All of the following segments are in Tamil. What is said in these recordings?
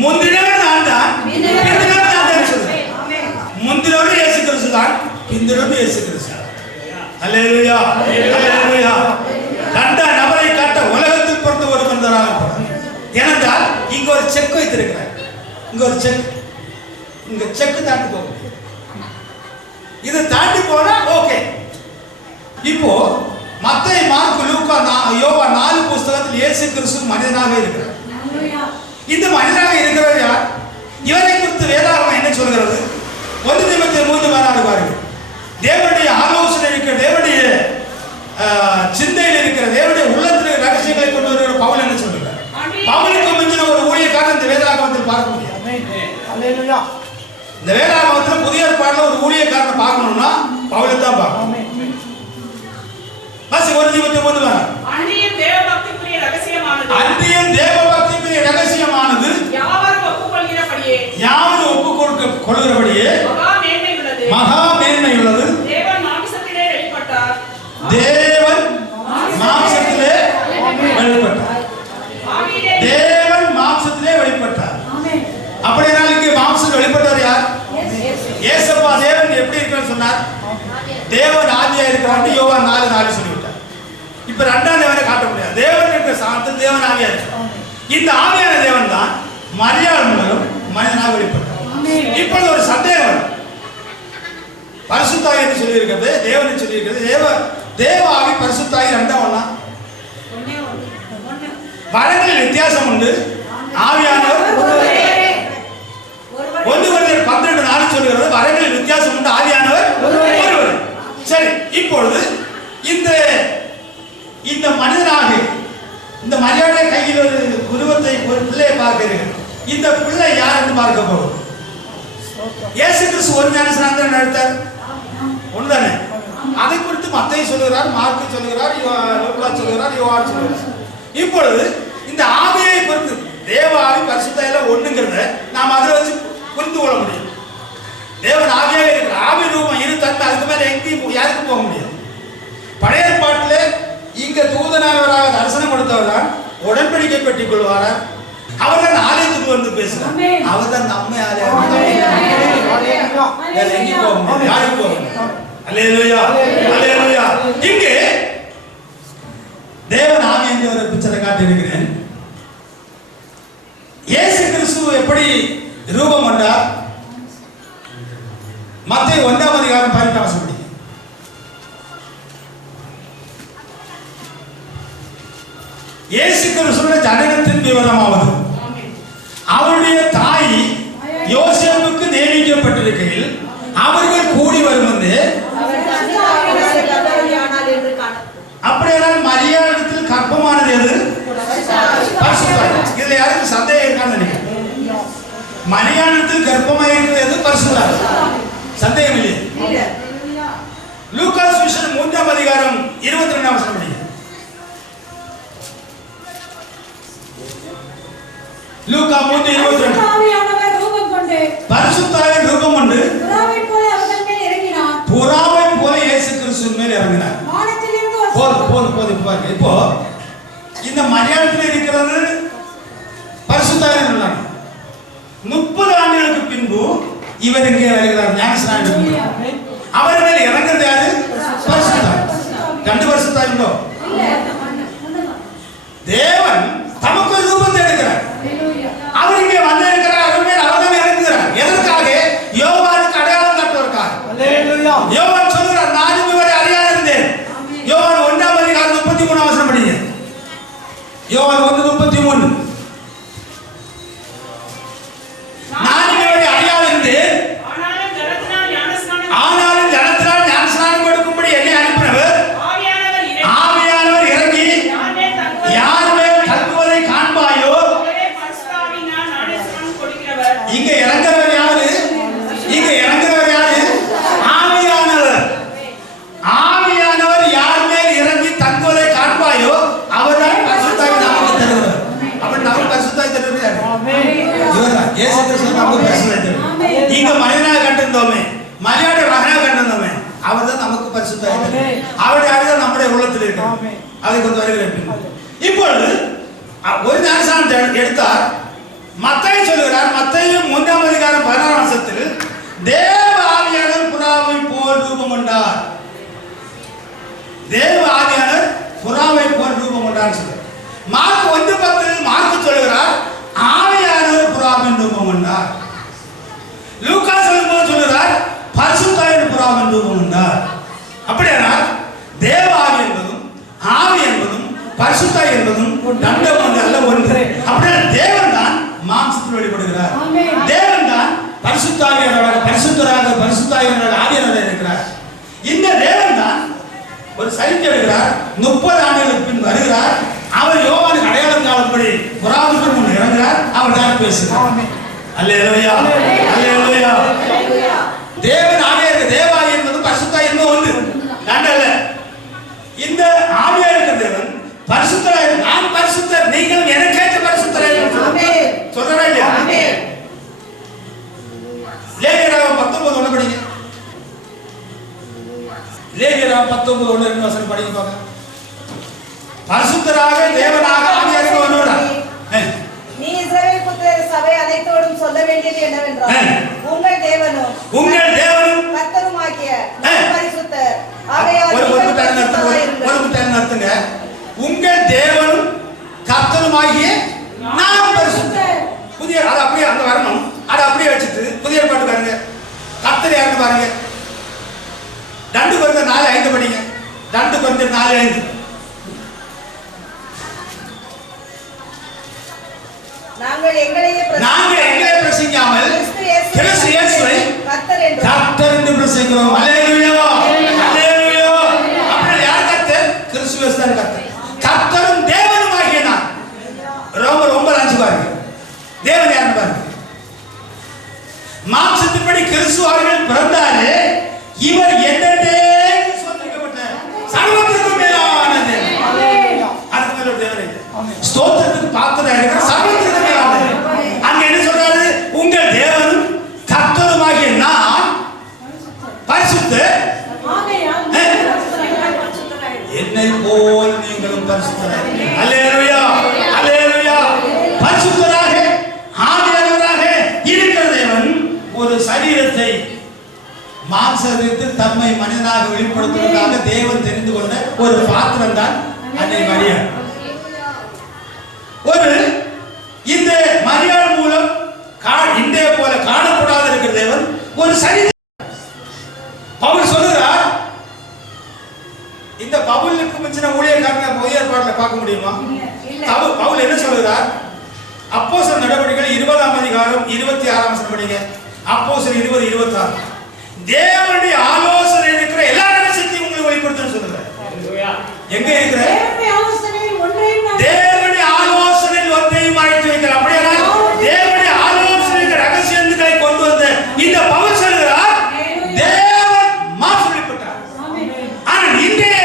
முந்தினவர் நான் தான், பிந்தினவர் நான் தான் சொல்றேன். முந்தினவர் இயேசு கிறிஸ்து தான், பிந்தினவர் இயேசு கிறிஸ்து. அல்லேலூயா, அல்லேலூயா. கண்ட நபரை காட்ட உலகத்தில் பிறந்த ஒரு மனிதராக ஏனென்றால் இங்க ஒரு செக் வைத்திருக்கிறார். இங்க ஒரு செக், இங்க செக் தாண்டி போகும். இது தாண்டி போனா ஓகே. இப்போ மத்தேயு, மார்க்கு, லூக்கா, யோவா 4 புத்தகத்தில் இயேசு கிறிஸ்து மனிதனாக இருக்கிறார். இந்த மனிதனாக இருக்கிறவர் யார்? இவரை குறித்து வேதாகமம் என்ன சொல்கிறது? 1 தீமோத்தேயு 3:16 பாருங்க. தேவனுடைய ஆலோசனை இருக்கிற, தேவனுடைய சிந்தையில் இருக்கிற, தேவனுடைய உள்ளத்தில் ரகசியங்களை கொண்டு வருகிற பவுல் என்ன சொல்கிறார்? பவுலுக்கு மிஞ்சின ஒரு ஊழியக்காரன் இந்த வேதாகமத்தில் பார்க்க முடியாது. அல்லேலூயா. இந்த வேதாகமத்தில் புதிய ஏற்பாட்டில் ஒரு ஊழியக்காரனை பார்க்கணும்னா பவுலை தான் பார்க்கணும். பஸ் 1 தீமோத்தேயு 3:16. அன்றியும் தேவபக்திக்குரிய ரகசியமானது, அன்றியும் தேவபக்திக்குரிய ரகசியமானது யாவரும் ஒப்புக்கொள்கிறபடியே, யாவரும் ஒப்புக்கொள்கிறபடியே மகா மேன்மை உள்ளது. தேவன் மாம்சத்திலே வெளிப்பட்டார். தேவன் மாம்சத்திலே வெளிப்பட்டார். தேவன் மாம்சத்திலே வெளிப்பட்டார். அப்படினா இங்கே மாம்சத்தில் வெளிப்பட்டவர் யார்? இயேசுப்பா. தேவன் எப்படி இருக்கான்னு சொன்னார்? தேவன் ஆவியா இருக்கிறார். யோவான் 4:4 சொல்லிவிட்டார். இப்ப இரண்டாம் தேவனை காட்ட முடியாது. தேவன் இருக்கிற சாந்தம் தேவன் ஆவியா இருக்கிறார். இந்த ஆவியான தேவன் தான் மரியாள் மூலம் மனிதனாக வெளிப்பட்டார். இப்பொழுது ஒரு சந்தேகம், பரிசுத்தாவி என்று சொல்லி இருக்கிறது, தேவனை சொல்லி இருக்கிறது. தேவ ஆவி பரிசுத்தாவி ரெண்டா ஒண்ணா? வரங்களில் வித்தியாசம் உண்டு. ஆவியானவர் 1 கொரிந்தியர் 12:4 சொல்கிறது வரங்களில் வித்தியாசம் உண்டு, ஆவியானவர் ஒருவர். சரி, இப்பொழுது இந்த மனிதனாக இந்த மரியாதை கையில் ஒரு உருவத்தை, ஒரு பிள்ளையை பார்க்கிறீர்கள். இந்த பிள்ளை யார் என்று பார்க்க போறோம். இயேசு கிறிஸ்து ஒரு ஞானஸ்நானம் நடத்தார், ஒன்றுதானே? அதை குறித்து மத்தேயு சொல்லுகிறார், மார்க்கு சொல்லுகிறார், லூக்கா சொல்லுகிறார், யோவான் சொல்லுகிறார். இப்பொழுது இந்த ஆவியை பொறுத்து தேவ ஆவி பரிசுத்தாவில ஒண்ணுங்கிறத நாம் அதை வச்சு புரிந்து கொள்ள முடியும். தேவன் ஆவியாக இருக்கிற ஆவி ரூபம் இரு தன்மை, அதுக்கு மேல எங்கேயும் யாருக்கும் போக முடியாது. பழைய ஏற்பாட்டில் இங்க தூதனானவராக தரிசனம் கொடுத்தவர் தான் உடன்படிக்கை பெற்றுக் கொள்வார். அவர் தான் ஆலயத்துக்கு வந்து பேசுறார். அவர் தான் நம்மை ஆலயம் எங்கேயும் போக முடியாது, யாருக்கும் போக முடியாது. அல்லேலூயா, அல்லேலூயா. இங்கே தேவன் ஆவி என்ற ஒரு பிக்சரை காட்டி இருக்கிறேன். இயேசு கிறிஸ்து எப்படி ரூபம் கொண்டார்? மத்தேயு 1:18 இயேசு கிறிஸ்துவின் ஜனனத்தின் விவரமாவது, அவருடைய தாய் யோசேப்புக்கு நியமிக்கப்பட்டிருக்கையில் அவர்கள் கூடி வருவது. அப்படியானால் மரியாளிடத்தில் கர்ப்பமானது எது? பரிசுத்தாவி. இதுல யாருக்கு சந்தேகம் இருக்கான்னு நினைக்கிறேன். மரியாளிடத்தில் கர்ப்பமாக இருக்கிறது எது? பரிசுத்தாவி. சந்தேகம் இல்லை. லூக்கா சுவிசேஷம் 3:22 படிங்க. லூக்கா 3:22. ஆவியானவர் ரூபம் கொண்டு, பரிசுத்தாவின் ரூபம் கொண்டு புறாவை போல அவர்கள் மேல் இறங்கினார். புறாவை போல இயேசு கிறிஸ்துவின் மேல் இறங்கினார். வானத்திலிருந்து போது பாருங்க. இப்போ இந்த மரியாதையில் இருக்கிறது பரிசுத்தாவின் உள்ளார். 30 ஆண்டுகளுக்கு பின்பு இவர் இங்கே வருகிறார் ஞானஸ்நானம். அவர் மேல் இறங்குறது யாரு? பரிசுத்தாவி. 2 பரிசுத்தாவி உண்டோ? தேவன் தமக்கு ரூபத்தை எடுக்கிறார். அவர் இங்கே வந்து இருக்கிறார். அவர் மேல் அவர்தான் இறங்குகிறார். எதற்காக? யோவானுக்கு அடையாளம் காட்டுவதற்காக. அல்லேலூயா. யோவான் சொல்கிறார், நான் இவரை அறியாது இருந்தேன். யோவான் 1:33 படிங்க. யோவான் 1:33. நான் இவரை அறியாது இருந்தேன், ஆனாலும் ஜனத்தினால் ஞானஸ்நானம் கொடுக்கும்படி என்னை அனுப்பினவர் ஆவியானவர் இறங்கி யார் மேல் தங்குவதை காண்பாயோ. இங்க இறங்குறவர் யாரு? இங்க இறங்குறவர் யாரு? ஆவியானவர். ஆவியானவர் யார் மேல் இறங்கி தங்குவதை காண்பாயோ அவர்தான் பரிசுத்தாவி நமக்கு தருவார். அப்படி நமக்கு பரிசுத்தாவி தருவார் யாரு? இவர்தான் இயேசு கிறிஸ்து நமக்கு பரிசுத்தாவி தருவார். இங்க மனிதனாக கண்டிருந்தோமே, மரியாதை மகனாக கண்டிருந்தோமே, அவர்தான் நமக்கு பரிசுத்தாவி தருவார். அவருடைய அறிவு நம்முடைய உள்ளத்தில் இருக்கு. அதை கொஞ்சம் வருகிறேன். இப்பொழுது ஒரு ஞானஸ்நானம் எடுத்தார். மத்தேயு சொல்லுகிறார் மத்தேயு 3ஆம் அதிகாரம் 16ஆம் வசனத்தில் தேவ ஆவியானவர் புறாவை போல் ரூபம் கொண்டார். தேவ ஆவியானவர் புறாவை போல் ரூபம் கொண்டார் சொல்றார். மார்க் 1:10 மார்க் சொல்கிறார் ஆவியானவர் புறாவின் ரூபம் கொண்டார். லூக்கா சொல்லும்போது சொல்கிறார் பரிசுத்தாவின் புறாவின் ரூபம் கொண்டார். அப்படியானால் தேவ ஆவி என்பதும் ஆவி என்பதும் பரிசுத்தாய் என்பதும் ரெண்டும் ஒன்று அல்ல, ஒன்று. அப்படியே தேவன் தான் மாம்சத்தில் வெளிப்படுகிறார். தேவன் தான் பரிசுத்தாவியானவராக பரிசுத்தாவியானவராக ஆவியானவராக இருக்கிறார். இந்த தேவன் தான் ஒரு சைக்கிள் எடுக்கிறார். 30 ஆண்டுகளுக்கு பின் வருகிறார். அவர் யோவானுக்கு அடையாளம் காலப்படி புறாவுக்கு முன் இறங்குகிறார். அவர் தான் பேசுகிறார். அல்லேலூயா, அல்லேலூயா. தேவன் ஆவியாக தேவாவி என்பதும் பரிசுத்தாய் என்பதும் ஒன்று, ரெண்டல்ல. இந்த ஆவியா இருக்கிற தேவன் பரிசுத்தராய், நான் பரிசுத்தர், நீங்கள் எனக்கேற்ற பரிசுத்தராய் சொல்றா இல்லையா? லேவியராகமம் 19:1 படிங்க. லேவியராகமம் 19:1 வசனம் படிங்க பாருங்க. பரிசுத்தராக தேவனாக ஆவியாக ஒன்றோட நீ இஸ்ரவேல் புத்திரர் சபை அனைத்தோடும் சொல்ல வேண்டியது என்னவென்றால் உங்கள் தேவனும் கர்த்தருமாகிய நான் பரிசுத்தர் ஆகையால் ஒரு முட்டை அர்த்தங்க. உங்கள் தேவனும் கர்த்தருமாகிய நான் பரிசுத்தர். புதிய அது அப்படியே அங்க வரணும். அதை அப்படியே வச்சுட்டு புதிய பாட்டு பாருங்க. கர்த்தர் யாருன்னு பாருங்க. 2 கொரிந்தியர் 4:5 படிங்க. 2 கொரிந்தியர் 4:5. நாங்கள் எங்களையே பிரசங்கியாமல் கிறிஸ்து இயேசுவை கர்த்தர் என்று பிரசங்கிக்கிறோம். அல்லேலூயா, அல்லேலூயா. அப்படி யார் கர்த்தர்? கிறிஸ்து இயேசு தான் கர்த்தர். கர்த்தரும் தேவனும் ஆகிய நான். ரோமர் 9:5 பாருங்க. தேவன் யாருன்னு பாருங்க. மாம்சத்தின்படி கிறிஸ்து அவர்கள் பிறந்தாரே, இவர் என்னென்னே ஸ்தோத்திரிக்கப்பட்ட சர்வத்திற்கும் மேலான தேவன். அதுக்கு மேல தேவன் இல்லை. ஸ்தோத்திரத்துக்கு பாத்திரம் இருக்கிற சர்வத்திற்கும் மேலான தேவன். அங்க என்ன சொல்றாரு? உங்கள் தேவனும் கர்த்தருமாகிய நான் பரிசுத்தர், என்னை போல் நீங்களும் பரிசுத்தராய். அல்லேலூயா, அல்லேலூயா. பரிசுத்தராக ஆவியானவராக இருக்கிற தேவன் ஒரு சரீரத்தை மாம்சத்தில் தம்மை மனிதனாக வெளிப்படுத்துவதற்காக தேவன் தெரிந்து கொண்ட ஒரு பாத்திரம் தான் அன்னை மரியா. ஒரு இந்த மரியாள் மூலம் இன்றைய போல காணப்படாத இருக்கிற தேவன் ஒரு சரீரம். பவுல் சொல்லுகிறார், இந்த பவுலுக்கு மிஞ்சின ஊழியக்காரனை புதிய ஏற்பாட்டில் பார்க்க முடியுமா? பவுல் என்ன சொல்லுகிறார்? அப்போஸ்தலர் நடவடிக்கைகள் 20ஆம் அதிகாரம் 26ஆம் வசனம் படிங்க. அப்போஸ்தலர் 20:26. தேவனுடைய ஆலோசனை இருக்கிற எல்லா ரகசியத்தையும் உங்களுக்கு வெளிப்படுத்துன்னு சொல்லுகிறார். எங்க இருக்கிற தேவனுடைய ஆலோசனையில் ஒன்றையும் மறைத்து வைக்கிறார். அப்படியே தேவனுடைய ஆலோசனை ரகசியங்களை கொண்டு வந்த இந்த பவுல் சொல்லுகிறார், தேவன் மாற்று வெளிப்பட்டார். ஆனால் இன்றைய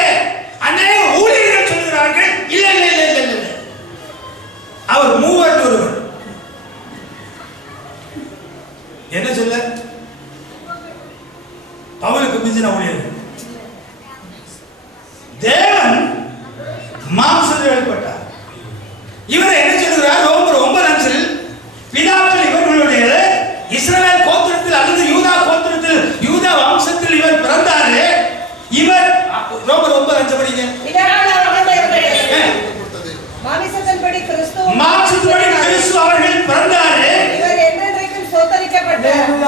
அநேக ஊழியர்கள் சொல்கிறார்கள், இல்லை இல்லை இல்லை இல்லை, அவர் மூவர் ஒருவர். என்ன சொல்ல? பவுலுக்கு மிஞ்சின ஊழியர்கள். தேவன் மாம்சத்தில் வெளிப்பட்டார். இவர் என்ன சொல்கிறார்? ரோமர் 9:5 பிதாக்கள் இவர்களுடைய இஸ்ரவேல் கோத்திரத்தில் அல்லது யூதா கோத்திரத்தில் யூதா வம்சத்தில் இவர் பிறந்தாரே, இவர் ரோமர் 9:5 படிங்க. மாம்சத்தின்படி கிறிஸ்து அவர்கள் பிறந்தாரே, இவர் என்றென்றைக்கும் ஸ்தோத்திரிக்கப்பட்ட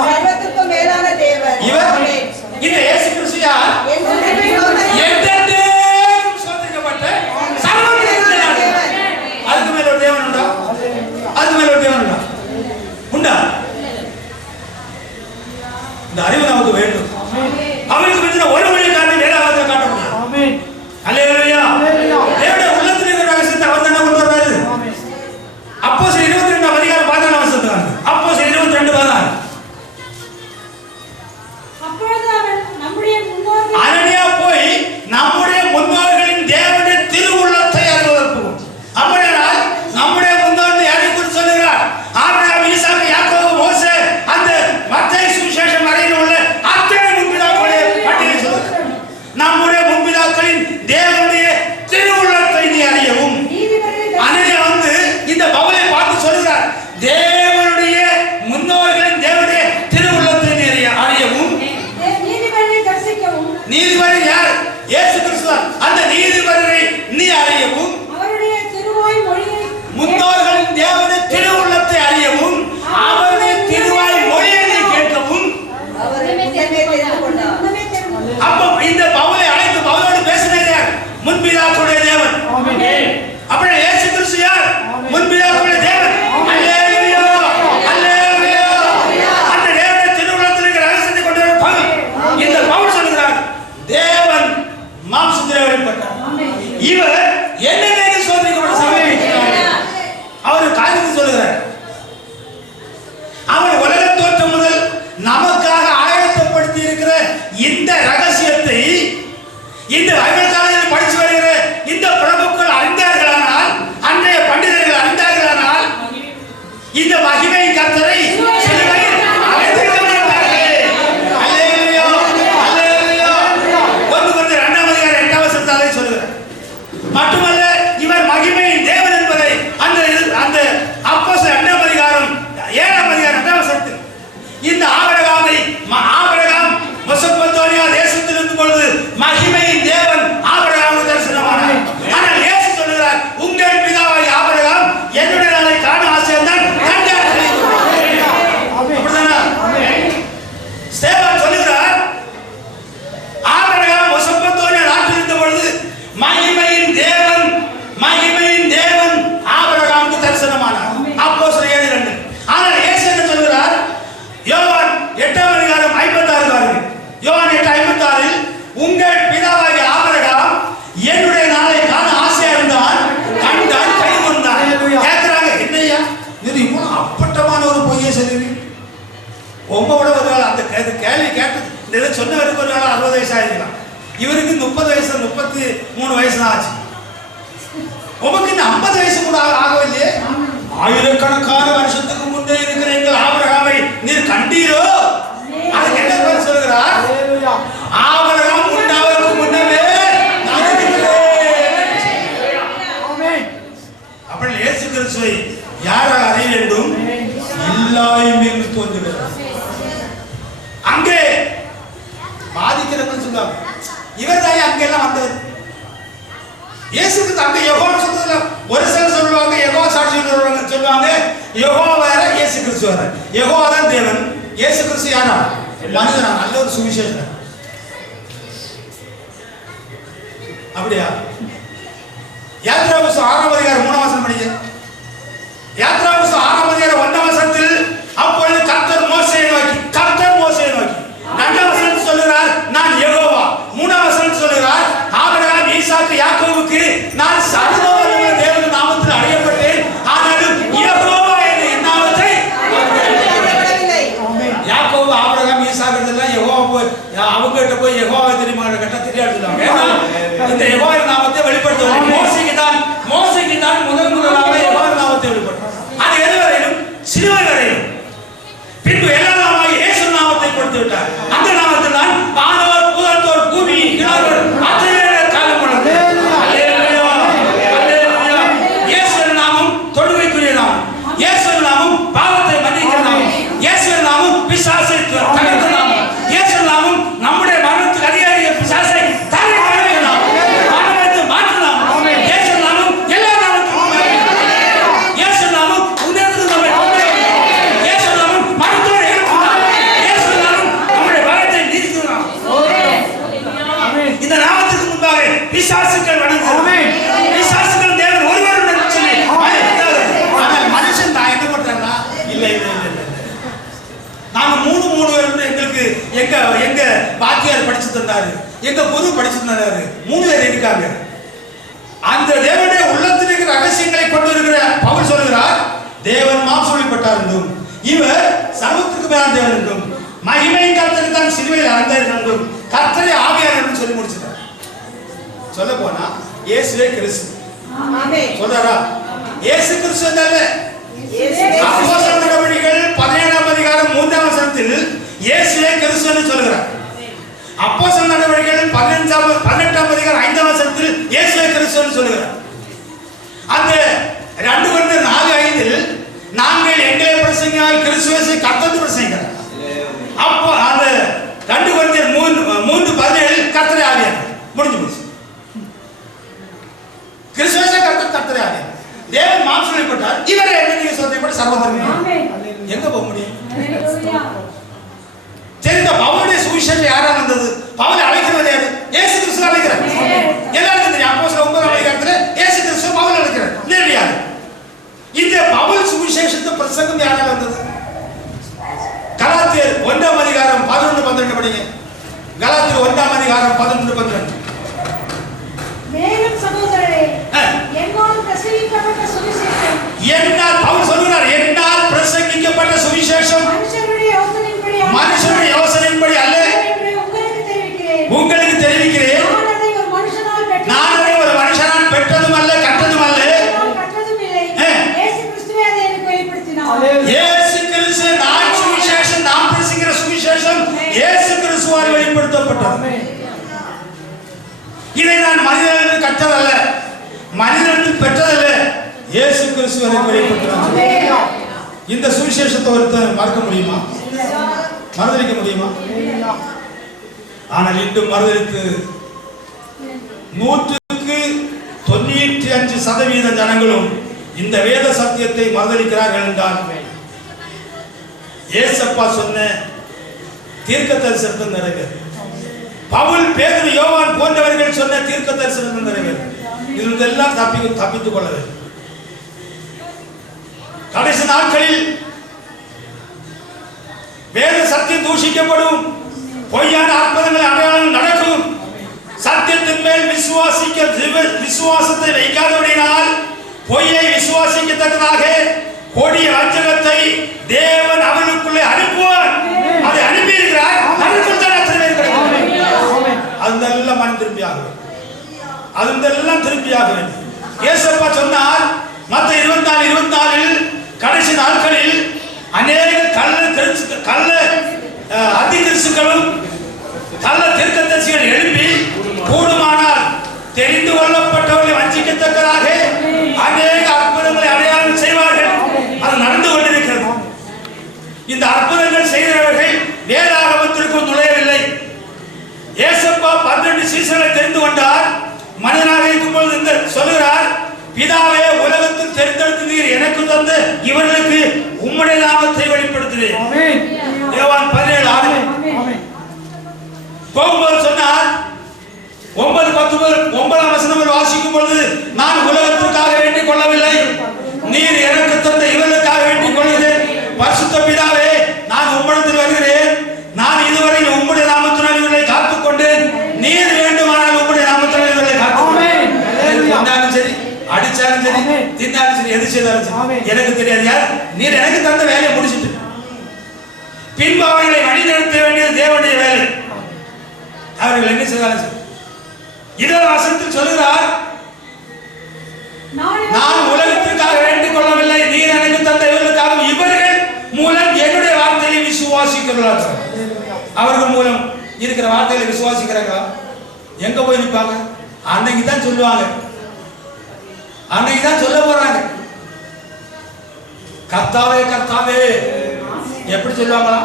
சர்வத்திற்கும் மேலான தேவன். இவர் இந்த இயேசு கிறிஸ்து யார்? என்றென்றைக்கும் ஸ்தோத்திரிக்கப்பட்ட சர்வத்திற்கும் மேலான தேவன். அதுக்கு மேல ஒரு தேவன் உண்டா? அதுக்கு மேல ஒரு தேவன் உண்டா? உண்டா? இந்த அறிவு நமக்கு வேண்டும். அவருக்கு மிஞ்சின ஒரு ஊழியக்காரனை வேதாகமத்தில் காட்ட முடியும். அல்லேலூயா, உங்களோட ஒரு நாள் அந்த கேள்வி கேட்டு இதை சொன்னவருக்கு ஒரு நாள் 60 வயசு ஆயிருக்கலாம். இவருக்கு 30 வயசு 33 வயசு தான் ஆச்சு. உமக்கு இந்த 50 வயசு கூட ஆகவில்லையே. ஆயிரக்கணக்கான வருஷத்துக்கு முன்னே இருக்கிற எங்கள் ஆபிரகாமை நீர் கண்டீரோ? அதுக்கு என்ன பதில் சொல்கிறார்? ஆபிரகாம் உண்டாவதற்கு முன்னமே நான் இருக்கிறேன். அப்படி இயேசு கிறிஸ்துவை யாரால் அறிய வேண்டும்? எல்லாரும் என்று தோன்றுகிறார். அங்கே பாதிக்கிறவங்க சொல்லுவாங்க, இவர் தான் அங்க எல்லாம் வந்தவர். இயேசுக்கு அங்க யெகோவா சொல்றதுல ஒரு சிலர் சொல்லுவாங்க, யெகோவா சாட்சி சொல்லுவாங்க, யெகோவா வேற இயேசு கிறிஸ்து வேற. யெகோவா தான் தேவன், இயேசு கிறிஸ்து யாரா? மனிதனா. நல்ல ஒரு சுவிசேஷம். அப்படியா? யாத்ராபுஸ்தகம் 6ஆம் அதிகாரம் 3ஆம் வசனம் படிங்க. யாத்ராபுஸ்தகம் 6ஆம் அதிகாரம் 1ஆம் வசனத்தில் அப்பொழுது கர்த்தர் மோசேயை நோக்கி 2ஆம் வசனத்தில் சொல்கிறார், நான் யெகோவா. 3ஆம் வசனத்தில் சொல்கிறார், ஆபிரகாம் ஈசாக்கு யாக்கோபுக்கு நான் சர்வவல்லமை தேவன் நாமத்தில் அடையப்பட்டேன், ஆனாலும் யெகோவா என்ற என் நாமத்தை அடையவில்லை. யாக்கோபு ஆபிரகாம் ஈசாக்கு எல்லாம் யெகோவா போய் அவங்ககிட்ட போய் யெகோவா தெரியுமா கட்ட தெரியாது சொல்லுவாங்க. ஏன்னா இந்த யெகோவா நாமத்தை வெளிப்படுத்துவாங்க. மோசேக்கு தான் முதலாக யெகோவா நாமத்தை வெளிப்படுத்துவார். அது எது வரையிலும்? சிலுவை வரையிலும். பின்பு எல்லா நாமாய் இயேசு நாமத்தை கொடுத்து விட்டார். அந்த நாமத்தில் தான் வானோர் பூதத்தோர் பூமி கிழாரோர் அத்தனை காலம் உள்ளது. அல்லேலூயா, அல்லேலூயா. இயேசுவின் நாமம் தொழுகைக்குரிய நாமம். இயேசுவின் நாமம் பாவத்தை மன்னிக்கிற நாமம். இயேசுவின் நாமம் பிசாசை தகர்த்த நாமம். இயேசுவின் நாமம் நம்முடைய மரணத்துக்கு அதிகாரிய பிசாசை தகர்க்கிற நாமம். மரணத்தை மாற்றும் நாமம். இயேசுவின் நாமம் எல்லா நாமத்துக்கும் மேலானது. இயேசுவின் நாமம் உன்னதத்துக்கு நம்மை இயேசுவின் நாமம் மருத்துவரை எழுப்பும் நாமம். இயேசுவின் நாமம் நம்முடைய பலத்தை நீதிக்கும் நாமம். இந்த நாமத்துக்கு முன்பாக பிசாசுகள் வணங்குகிறது. பிசாசுகள் தேவன் ஒருவர் சொல்லி ஆனால் மனுஷன் தான் என்ன பண்றாங்களா? இல்ல இல்ல இல்ல இல்ல, நாங்க மூணு பேர் எங்களுக்கு எங்க பாக்கியார் படிச்சு தந்தாரு, எங்க குரு படிச்சு தந்தாரு. 3 பேர் இருக்காங்க. அந்த தேவனுடைய உள்ளத்தில் இருக்கிற ரகசியங்களை கொண்டு இருக்கிற பவுல் சொல்கிறார், தேவன் மாம்சப்பட்டார் என்றும் இவர் சர்வத்துக்கு மேலான தேவன் என்றும் மகிமை கர்த்தரை தான் சிலுவையில் அறைந்தார் என்றும் கர்த்தரை ஆவியார் என்று சொல்லி முடிச்சிட்டார். சொல்ல போனா இயேசுவே கிறிஸ்து. ஆமென். சொல்றாரா? இயேசு கிறிஸ்து அல்ல. அப்போஸ்தலர் நடவடிக்கைகள் 17ஆம் அதிகாரம் 3ஆம் வசனத்தில் இயேசுவே கிறிஸ்து என்று சொல்கிறார். அப்போஸ்தலர் நடவடிக்கைகள் 18ஆம் அதிகாரம் 5ஆம் வசனத்தில் இயேசுவே கிறிஸ்து என்று சொல்கிறார். அந்த 2 கொரிந்தியர் 4:5 நாங்கள் எங்களை பிரசங்கினால் கிறிஸ்துவை கர்த்தர் பிரசங்கிக்கிறார். அப்போ அந்த 2 கொரிந்தியர் 3:17 கர்த்தரை ஆவியார் முடிஞ்சு போச்சு. கிறிஸ்துவை கர்த்தரை ஆவியார். தேவன் மாம்சப்பட்டார். இவரை என்ன நீங்க சொல்றீங்க? சர்வதர்ம எங்க போக முடியும்? சரி, இந்த பவுலுடைய சுவிசேஷம் யாரா வந்தது? பவுல் அழைக்கிறது யாரு? இயேசு கிறிஸ்து அழைக்கிறார். எல்லாருக்கும் தெரியும். அப்போஸ்தலர் 9ஆம் அதிகாரத்துல இயேசு கிறிஸ்து பவுல் அழைக்கிறார். நேரடியாக இந்த பவுல் சுவிசேஷத்தை பிரசங்கம் யாரால வந்தது? கலாத்தியர் 1ஆம் அதிகாரம் 11-12 படிங்க. கலாத்தியர் 1ஆம் அதிகாரம் 11-12. மேலும் சகோதரரே, என்னால் பிரசங்கிக்கப்பட்ட சுவிசேஷம், என்னால் பவுல் சொல்கிறார், என்னால் பிரசங்கிக்கப்பட்ட சுவிசேஷம் மனுஷருடைய யோசனையின்படி அல்ல என்று உங்களுக்கு தெரிவிக்கிறேன். நான் அதை ஒரு மனுஷனால் பெற்றதும் அல்ல, கற்றதும் அல்ல. இயேசு கிறிஸ்துவே அதை எனக்கு வெளிப்படுத்தினார். இயேசு கிறிஸ்து நான் சுவிசேஷம், நாம் பிரசங்கிக்கிற சுவிசேஷம் இயேசு கிறிஸ்துவால் வெளிப்படுத்தப்பட்டது. இதை நான் மனிதனிடம் கற்றதல்ல, மனிதனிடம் பெற்றதல்ல, இயேசு கிறிஸ்து எனக்கு வெளிப்படுத்தினார். இந்த சுவிசேஷத்தை ஒருத்தர் மறக்க முடியுமா? மறுதலிக்க முடியுமா? ஆனால் இன்றும் மறுதலித்து 95% ஜனங்களும் இந்த வேத சத்தியத்தை மறுதலிக்கிறார்கள் என்றால் ஏசப்பா சொன்ன தீர்க்க தரிசனம் நிறைவேறும். பவுல், பேதுரு, யோவான் போன்றவர்கள் சொன்ன தீர்க்க தரிசனம் நிறைவேறும். இதெல்லாம் தப்பித்துக் கொள்ள வேண்டும். கடைசி நாட்களில் வேத சத்தியம் தூஷிக்கப்படும், பொய்யான அற்புதங்கள் அடையாளம் நடக்கும். சத்தியத்தின் மேல் விசுவாசத்தை வைக்காதபடியினால் பொய்யை விசுவாசிக்கத்தக்கதாக கொடிய வஞ்சகத்தை தேவன் அவர்களுக்குள்ளே அனுப்புவார். திரும்பியாக வேண்டும். அதெல்லாம் திரும்பியாக வேண்டும். இயேசப்பா சொன்னார் மத்த 24:24 கடைசி நாட்களில் அநேக கள்ள அதிகிறிஸ்துக்களும் கள்ள தீர்க்கதரிசிகள் எழுப்பி கூடுமானால் தெரிந்து கொள்ளப்பட்டவர்களை வஞ்சிக்கத்தக்கதாக அநேக அற்புதங்களை அடையாளம் செய்வார்கள். அது நடந்து கொண்டிருக்கிறது. இந்த அற்புதங்கள் செய்கிறவர்கள் வேதாகமத்திற்குள் நுழையவில்லை. இயேசப்பா 12 சீசர்களை தெரிந்து கொண்டார். மனிதனாக இருக்கும்போது இந்த சொல்கிறார், பிதாவே உலகத்தில் தெரிந்தெடுத்து நீர் எனக்கு தந்த இவர்களுக்கு உம்முடைய நாமத்தை வெளிப்படுத்தினேன். யோவான் 17:6. போகும்போது சொன்னார் 9:19 வசனம் வாசிக்கும் பொழுது, நான் உலகத்திற்காக வேண்டிக் கொள்ளவில்லை, நீர் எனக்கு தந்த இவர்களுக்காக வேண்டிக் கொள்கிறேன். பரிசுத்த பிதாவே, நான் உம்மிடத்தில் வருகிறேன். நான் இதுவரை உம்முடைய நாமத்தினால் இவர்களை காத்துக் கொண்டேன். நீர் வேண்டுமானால் உம்முடைய நாமத்தினால் இவர்களை காத்துக்கொண்டேன். சரி, அடிச்சாலும் சரி, தின்னாலும் சரி, எது செய்தாலும் சரி, எனக்கு தெரியாது. யார் நீர் எனக்கு தந்த வேலையை முடிச்சுட்டு பின்பு அவர்களை வழி நடத்த வேண்டியது தேவனுடைய வேலை. அவர்கள் என்ன செய்தாலும் சரி. இதர வசனத்தில் சொல்கிறார், நான் உலகத்திற்காக வேண்டிக் கொள்ளவில்லை, நீர் எனக்கு தந்த இவர்களுக்காக இவர்கள் மூலம் என்னுடைய வார்த்தையை விசுவாசிக்கிறார்கள். அவர்கள் மூலம் இருக்கிற வார்த்தைகளை விசுவாசிக்கிறார்களா? எங்க போய் நிற்பாங்க? அன்னைக்கு தான் சொல்லுவாங்க, அன்னைக்கு தான் சொல்ல போறாங்க. கர்த்தாவே கர்த்தாவே எப்படி சொல்லுவாங்களா?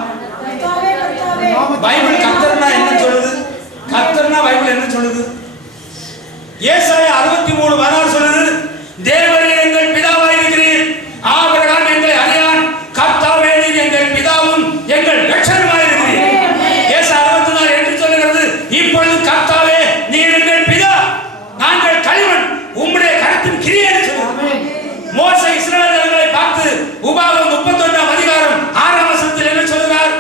பைபிள் கர்த்தர்னா என்ன சொல்லுது? கர்த்தர்னா பைபிள் என்ன சொல்லுது? ஏசாயா 63:16 சொல்லுது, தேவரீர் எங்கள் பிதாவாய் இருக்கிறீர், ஆபிரகாம் எங்களை அறியான், கர்த்தாவே நீர் எங்கள் பிதாவும் எங்கள் இரட்சகருமாய் இருக்கிறீர். ஏசாயா 64 என்று சொல்லுகிறது, இப்பொழுது கர்த்தாவே நீர் எங்கள் பிதா, நாங்கள் களிமண், உம்முடைய கரத்தின் கிரியை என்று சொல்லுது. மோசே இஸ்ரவேல் ஜனங்களை பார்த்து உபாகமம் 31:6 வசனத்தில் என்ன சொல்கிறார்?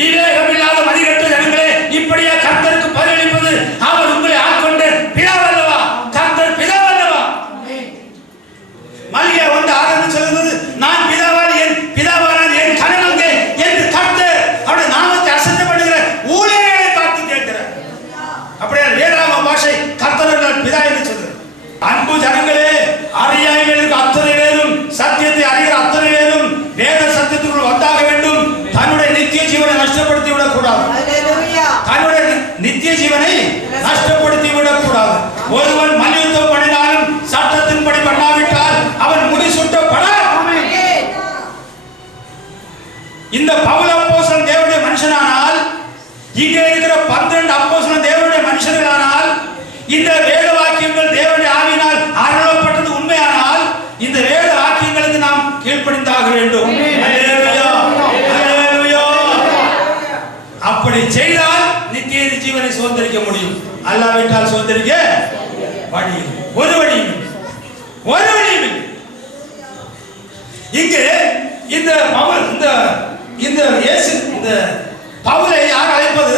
விவேகமில்லாத மதிகெட்ட ஜனங்களே, இப்படியே கர்த்தருக்கு பதிலளிப்பது, அவர் உங்களை ஆட்கொண்டு பிதாவல்லவா, கர்த்தர் பிதாவல்லவா. மல்கியா 1:6 சொல்லுகிறது, நான் பிதாவால் என் பிதாவானால் என் கணவனுக்கு என்று கர்த்தர் அவருடைய நாமத்தை அசட்டை பண்ணுகிற ஊழியர்களை பார்த்து கேட்கிறார். அப்படியே வேதாகம பாஷை கர்த்தர் பிதா என்று சொல்கிறது. அன்பு ஜனங்களே, அறியாமைகளுக்கு அத்தனை பேரும் சத்தியத்தை அறிகிற அத்தனை பேரும் வேத சத்தியத்துக்குள் வந்தாக வேண்டும். தன்னுடைய நித்திய ஜீவனை நஷ்டப்படுத்தி விடக்கூடாது. தன்னுடைய நித்திய ஜீவனை நஷ்டப்படுத்தி விடக்கூடாது. ஒருவன் மல்யுத்தம் பண்ணினாலும் சட்டத்தின்படி பண்ணாவிட்டால் அவன் முடிசூட்டப்படார். இந்த பவுல் அப்போஸ்தலன் தேவனுடைய மனுஷனானால், இங்கே இருக்கிற 12 அப்போஸ்தலன் தேவனுடைய மனுஷர்களானால், இந்த வேத வாக்கியங்கள் தேவனுடைய ஆவியினால் அருளப்பட்டது உண்மையானால், இந்த வேத வாக்கியங்களுக்கு நாம் கீழ்ப்படிந்தாக வேண்டும். அல்லேலூயா, அல்லேலூயா. அப்படி செய்தால் நித்திய ஜீவனை சுதந்திரிக்க முடியும். அல்லாவிட்டால் சுதந்திரிக்க வழி ஒரு வழியும் ஒரு வழியும். இங்கே இந்த பவுல் இந்த இயேசு இந்த பவுலை யார் அழைப்பது?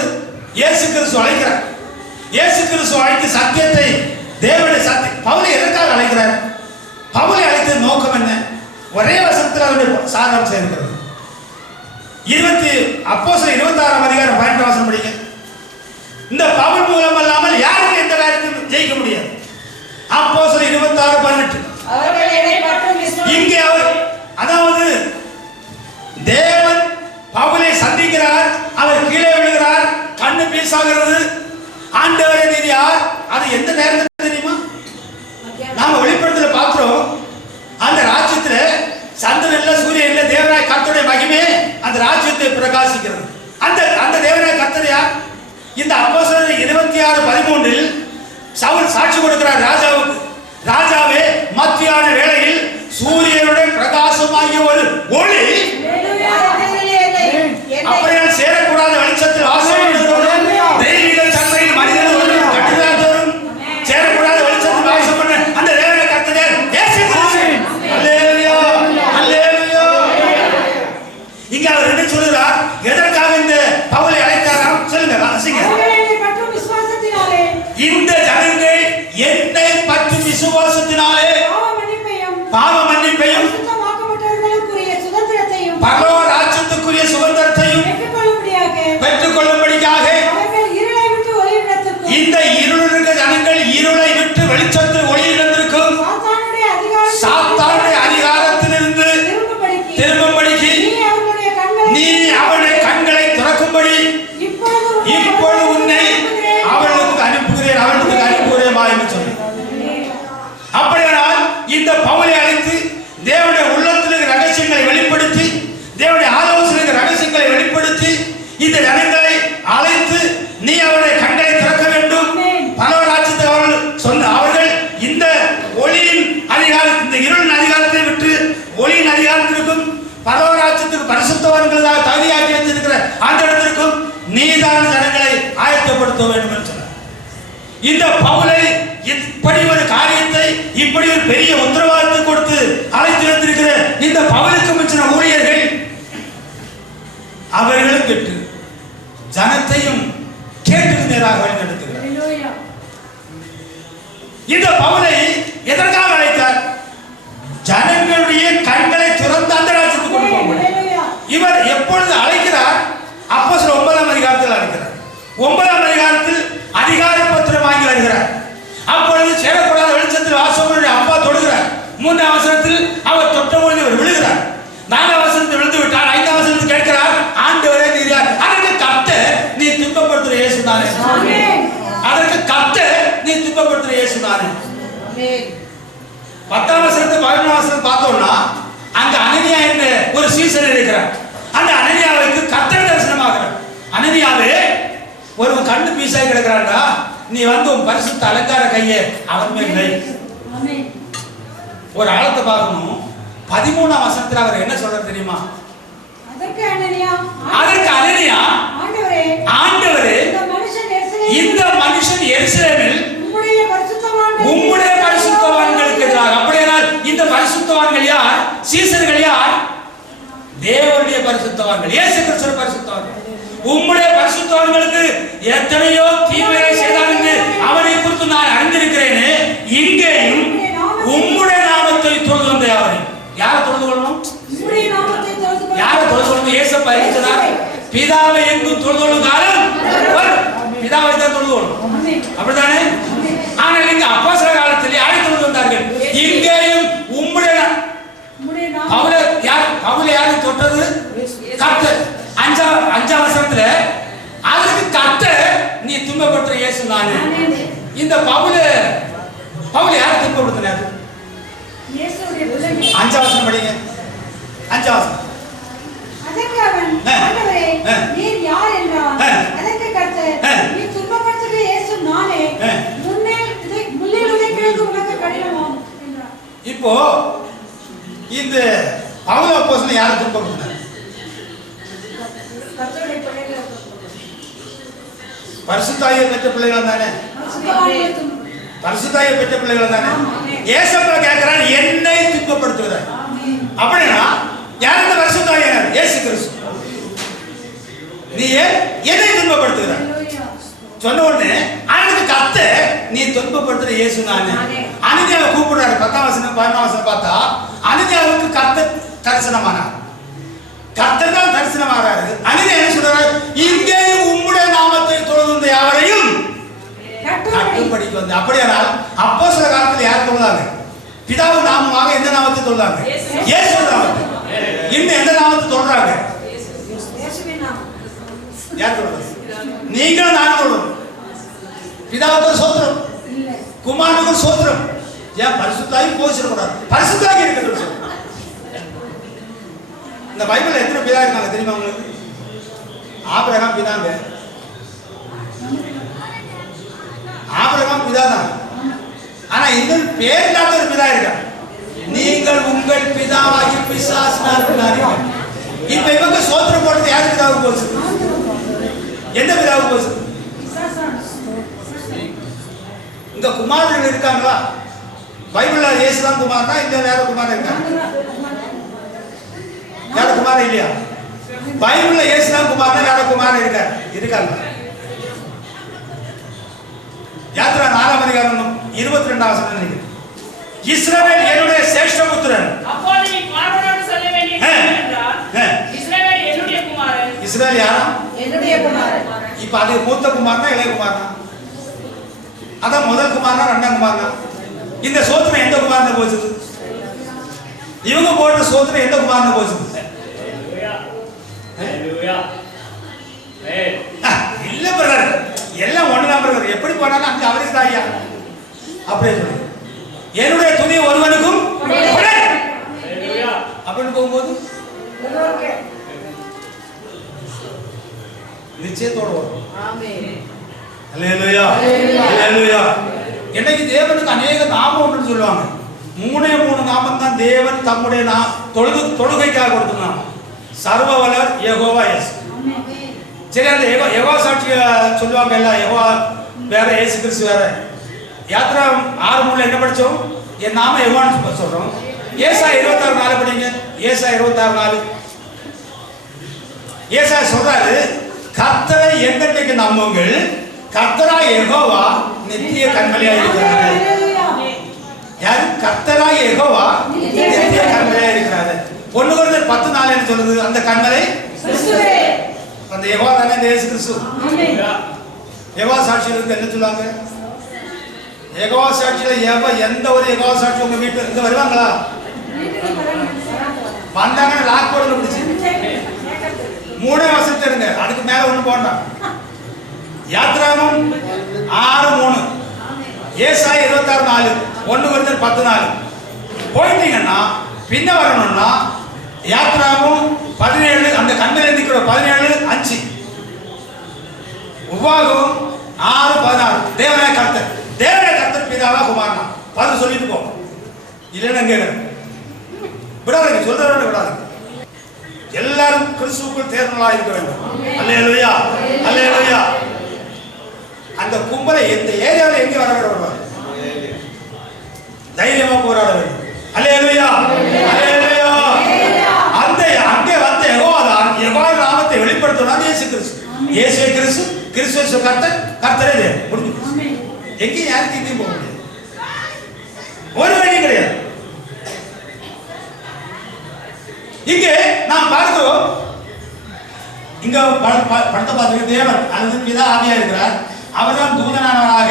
இயேசு கிறிஸ்து அழைக்கிறார். இயேசு கிறிஸ்து அழைத்து சத்தியத்தை தேவனுடைய சத்தியம். பவுலை எதற்காக அழைக்கிறார்? பவுலை அழைத்த நோக்கம் என்ன? ஒரே வசனத்தில் அவருடைய சாராம்சம் இருக்கிறது. அப்போஸ்தலர் 26 12 வசனம் படிங்க. இந்த பவுல் மூலம் அல்லாமல் யாரும் எந்த காரியத்தையும் ஜெயிக்க முடியாது. அப்போஸ்தலர் 26:18 இங்கே அதாவது தேவன் பவுலை சந்திக்கிறார், அவர் கீழே விழுகிறார், கண்ணு பீசாகிறது. ஆண்டவரே நீர் யார்? அது எந்த நேரத்தில் தெரியுமா? நாம வெளிப்படுத்தல பார்க்கிறோம். அந்த ராஜ்யத்துல சந்திரன் இல்ல, சூரியன் இல்ல, தேவனாய் கர்த்தருடைய மகிமை அந்த ராஜ்யத்தை பிரகாசிக்கிறது. அந்த தேவனாய் கர்த்தர் யார்? இந்த அப்போஸ்தலர் 26:13 சவுல் சாட்சி கொடுக்கிறார் ராஜாவுக்கு. ராஜாவே, மத்தியான வேளையில் சூரியனுடைய பிரகாசமாகிய ஒரு ஒளி அப்படியே சேரக்கூடாத வெளிச்சத்தில் ஆசைப்படுகிறவர்கள் தெய்வீக தன்மையில் மனிதர்கள் கட்டுகிறார்கள். சேரக்கூடாத வெளிச்சத்தில் வாசம் பண்ண அந்த தேவனை கர்த்தர் இயேசு கிறிஸ்து. அல்லேலூயா, அல்லேலூயா. இங்க அவர் என்ன சொல்றார்? எதற்காக இந்த பவுலை அழைத்தாராம்? சொல்லுங்க, வாசிங்க. இந்த ஜனங்கள் என்னை பற்றி விசுவாசத்தினாலே பாவ மன்னிப்பையும் பரலோக ராஜ்யத்துக்குரிய சுதந்திரத்தையும் பெற்றுக்கொள்ளும்படியாக இந்த இருளுக்கு இந்த ஜனங்களை அழைத்து நீ அவருடைய கண்களை திறக்க வேண்டும். பரலோகராஜ்யத்தை அவர்கள் இந்த ஒளியின் அதிகாரம், இந்த இருளின் அதிகாரத்தை விட்டு ஒளியின் அதிகாரத்திற்கும் பரலோகராஜ்யத்துக்கு பரிசுத்தவான்களாக தகுதியாக்கி வைத்திருக்கிற அந்த இடத்திற்கும் நீதான் ஜனங்களை ஆயத்தப்படுத்த வேண்டும் என்று சொன்னார். இந்த பவுலை இப்படி ஒரு காரியத்தை, இப்படி ஒரு பெரிய உத்தரவாதத்தை கொடுத்து அழைத்து வைத்திருக்கிற இந்த பவுலுக்கு மிஞ்சின ஊழியர்கள் அவர்களும் கேட்டு ஜனத்தையும் கேட்டு நேராக வழிநடத்துகிறார். இந்த பவுலை எதற்காக அழைத்தார்? ஜனங்களுடைய கண்களை திறந்து அந்த ராஜ்யத்துக்கு கொண்டு போக முடியும். இவர் எப்பொழுது அழைக்கிறார்? அப்போஸ்தலர் 9ஆம் அதிகாரத்தில் அழைக்கிறார். 9ஆம் அதிகாரத்தில் அதிகார பத்திரம் வாங்கி வருகிறார். அப்பொழுது சேரக்கூடாத வெளிச்சத்தில் வாசகனுடைய அப்பா தொடுகிறார். 3ஆம் வசனத்தில் அவர் தொட்ட பொழுது இவர் விழுகிறார். 4ஆம் வசனத்தில் விழுந்து விட்டார். 5ஆம் வசனத்தில் கேட்கிறார், ஆண்டவரே நீர் யார்? அதற்கு கர்த்தர் நீ துன்பப்படுத்துற இயேசு நானே. அதற்கு கர்த்தர் நீ துன்பப்படுத்துற இயேசு நானே. 10ஆம் வசனத்தை 11ஆம் வசனம் பார்த்தோம்னா அங்க அனனியா என்ற ஒரு சீசன் இருக்கிறார். அந்த அனனியாவுக்கு கர்த்தர் தரிசனமாகிறார். அனனியாவே, ஒரு கண்ணு பீசாய் கிடக்கிறான்டா, நீ வந்து உன் பரிசுத்த அலங்கார கையை அவன் மேல் வை. ஒரு ஆழத்தை பார்க்கணும். 13ஆம் வசனத்தில் அவர் என்ன சொல்றார் தெரியுமா? அதற்கு அனனியா, ஆண்டவரே, இந்த மனுஷன் எருசலேமில் உம்முடைய பரிசுத்தவான்களுக்கு எதிராக. அப்படியானால் இந்த பரிசுத்தவான்கள் யார்? சீசர்கள் யார்? தேவனுடைய பரிசுத்தவான்கள், இயேசு கிறிஸ்துவின் பரிசுத்தவான்கள். உம்முடைய பரிசுத்தவான்களுக்கு எத்தனையோ தீமையை செய்தான் என்று அவனை குறித்து நான் அறிந்திருக்கிறேனே. இங்கேயும் உம்முடைய நாமத்தை தொழுது வந்த அவரை. யாரை தொழுது கொள்ளணும்? யாரை தொழுது கொள்ளணும்? இயேசப்பா இருக்கிறார். பிதாவை எங்கும் தொழுது கொள்ளும் காலம் பிதாவை தான் தொழுது கொள்ளணும். அப்படித்தானே? ஆனால் இங்க அப்போஸ்தலர் காலத்தில் யாரை தொழுது வந்தார்கள்? இங்கேயும் உம்முடைய பவுலை யாரு தொட்டது? கர்த்தர். 5ஆம் வசனத்துல அதுக்கு கர்த்தர் நீ துன்பப்படுத்துற இயேசு நானே. இந்த பவுலை யார் துன்பப்படுத்தினார்? 5ஆம் வசனம் படிங்க. 5ஆம் வசனம். அதற்கு அவன், ஆண்டவரே, நீர் யார் என்றான். அதற்கு கர்த்தர், நீ துன்பப்படுத்துற இயேசு நானே. முள்ளில் உதைக்கிறது உனக்கு கடினமாம் என்றார். இப்போ இந்த பவுல் அப்போஸ்தலன் யாரை துன்பப்படுத்தினார்? பரிசுத்தாயை பெற்ற பிள்ளைகள் தானே. பரிசுத்தாயை பெற்ற பிள்ளைகள் தானே. ஏசப்பா கேட்கிறார், என்னை துன்பப்படுத்துகிறார். அப்படின்னா யார் இந்த பரிசுத்தாயினர்? இயேசு கிறிஸ்து. நீ என்னை துன்பப்படுத்துகிறார் சொன்ன உடனே அவனுக்கு கத்த நீ துன்பப்படுத்துற இயேசு நானே. அனனியாவை கூப்பிடுறாரு. 10ஆம் வசனம் 11ஆம் வசனம் பார்த்தா அனனியாவுக்கு கர்த்தர் தரிசனமானார். கர்த்தர் தான் தரிசனமானாரு. அனனியா என்ன சொல்றாரு? இங்கேயும் உம்முடைய நாமத்தை தொழுது யாவரையும் கட்டும்படிக்கு வந்து. அப்படியானால் அப்போஸ்தலர் காலத்தில் யார் தொழுதாங்க? பிதாவின் நாமமாக எந்த நாமத்தை தொழுதாங்க? இயேசு நாமத்தை. இன்னும் எந்த நாமத்தை தொழுறாங்க? யார் தொழுறாங்க? நீங்களும் நான் தொழுறோம். பிதாவுக்கு சோத்திரம், குமாரனுக்கு சோத்திரம். ஏன் பரிசுத்தாய் போச்சிடக்கூடாது? பரிசுத்தாய் இருக்கிறது. இந்த பைபிள்ல எத்தனை பிதா இருக்காங்க தெரியுமா உங்களுக்கு? ஆபிரகாம் பிதாங்க. ஆபிரகாம் பிதா தான். ஆனா இன்னும் பேர் இல்லாத ஒரு பிதா இருக்காங்க. நீங்கள் உங்கள் பிதாவாகி பிசாசினால் இருக்கிறார்கள். இப்ப இவங்க சோத்திரம் போட்டது யாரு பிதாவுக்கு போச்சு? எந்த பிதாவுக்கு போச்சு? இங்க குமாரர்கள் இருக்காங்களா? பைபிள்ல இயேசுதான் குமாரனா இல்ல வேற குமாரன் இருக்காங்க? வேற குமாரன் இல்லையா? பைபிள்ல இயேசுதான் குமாரனா வேற குமாரன் இருக்காங்க? யாத்திரா 4ஆம் அதிகாரம் 22ஆம் வசனம் இருக்கு. இஸ்ரவேல் என்னுடைய சிரேஷ்ட புத்திரன். அப்போது நீ பார்வோனோடு சொல்ல வேண்டியது என்னவென்றால், இஸ்ரவேல் என்னுடைய குமாரன். இஸ்ரவேல் யாரா? என்னுடைய குமாரன். இப்ப அது மூத்த குமாரனா இளைய குமாரனா? அதான் முதல் குமாரனா 2ஆம் குமாரனா? இந்த சோத்திரம் எந்த குமாரன போச்சு? இவங்க போட்ட சோத்திரம் எந்த குமாரன போச்சு? இல்ல பிரதர், எல்லாம் ஒண்ணுதான் பிரதர். எப்படி போனாலும் அங்க அவருக்கு தான் ஐயா அப்படியே சொல்லு. என்னுடைய துணி ஒருவனுக்கும் அப்படின்னு போகும்போது நிச்சயத்தோடு வரும். ஆமென். அல்லேலூயா, அல்லேலூயா. இன்னைக்கு தேவனுக்கு அநேக நாமம் உண்டுன்னு சொல்லுவாங்க. 3 நாமம் தான் தேவன் தம்முடைய தொழுகைக்காக கொடுத்துருந்தாங்க. சர்வவல்லர் யெகோவா இயேசு. சரி, அந்த யெகோவா சாட்சி சொல்லுவாங்க எல்லாம். யெகோவா வேற, இயேசு கிறிஸ்து வேற. யாத்ரா 6:3 என்ன படிச்சோம்? என் நாம யெகோவான்னு சொல்றோம். ஏசாயா 26:4 படிங்க. ஏசாயா 26:4. ஏசாயா சொல்றாரு, கர்த்தரை என்றென்றைக்கு நம்புங்கள், கர்த்தராகிய யெகோவா நித்திய கண்மலையாக இருக்கிறார். யாரு? கர்த்தராகிய யெகோவா நித்திய கண்மலையாக இருக்கிறார். 1 கொரிந்தியர் 10:4 என்ன சொல்லுது? அந்த கண்மலை கிறிஸ்துவே. அந்த யெகோவா தானே இந்த இயேசு கிறிஸ்து. யெகோவா சாட்சிகளுக்கு என்ன சொல்லுவாங்க? யெகோவா சாட்சியில எந்த ஒரு யெகோவா சாட்சி உங்க வீட்டுல இருந்து வருவாங்களா? வந்தாங்கன்னா லாக் போர்டுல பிடிச்சு 3 வசனத்தை இருங்க, அதுக்கு மேல ஒண்ணு போண்டாம். யாத்ராகமம் 6:3, ஏசாயா 26:4, 1 கொரிந்தியர் 10:4 போயிட்டீங்கன்னா பின்ன வரணும்னா யாத்ராகமம் 17, அந்த கண்மலை நிற்கிற 17:5, உபாகமம் 6:16. தேவனாய கர்த்தர், தேவனாய கர்த்தர் பிதாவா குமாரனா பார்த்து சொல்லிட்டு போ. இல்லைன்னா கேட்கறேன், விடாதீங்க, சொல்றத விடாதீங்க. எல்லாரும் கிறிஸ்துவுக்குள் தேர்ந்தவர்களாக இருக்க வேண்டும். அல்லேலூயா, அல்லேலூயா. அந்த கும்பலை எந்த ஏரியாவில் எங்கே வர வருவார்? தைரியமா போராட வேண்டும். அல்லேலூயா, அல்லேலூயா. அந்த அங்கே வந்த யெகோவா நாமத்தை வெளிப்படுத்தினார் இயேசு கிறிஸ்து. இயேசுவே கிறிஸ்து, கிறிஸ்துவே கர்த்தர், கர்த்தரே தேவன். முடிஞ்சு எங்கேயும் யாருக்கு இங்கேயும் போக முடியாது. ஒரு வழி கிடையாது. இங்கே நாம் பார்க்கிறோம், இங்க படத்தை பார்த்து தேவன் அல்லது பிதா ஆவியா இருக்கிறார். அவர்தான் தூதனானவராக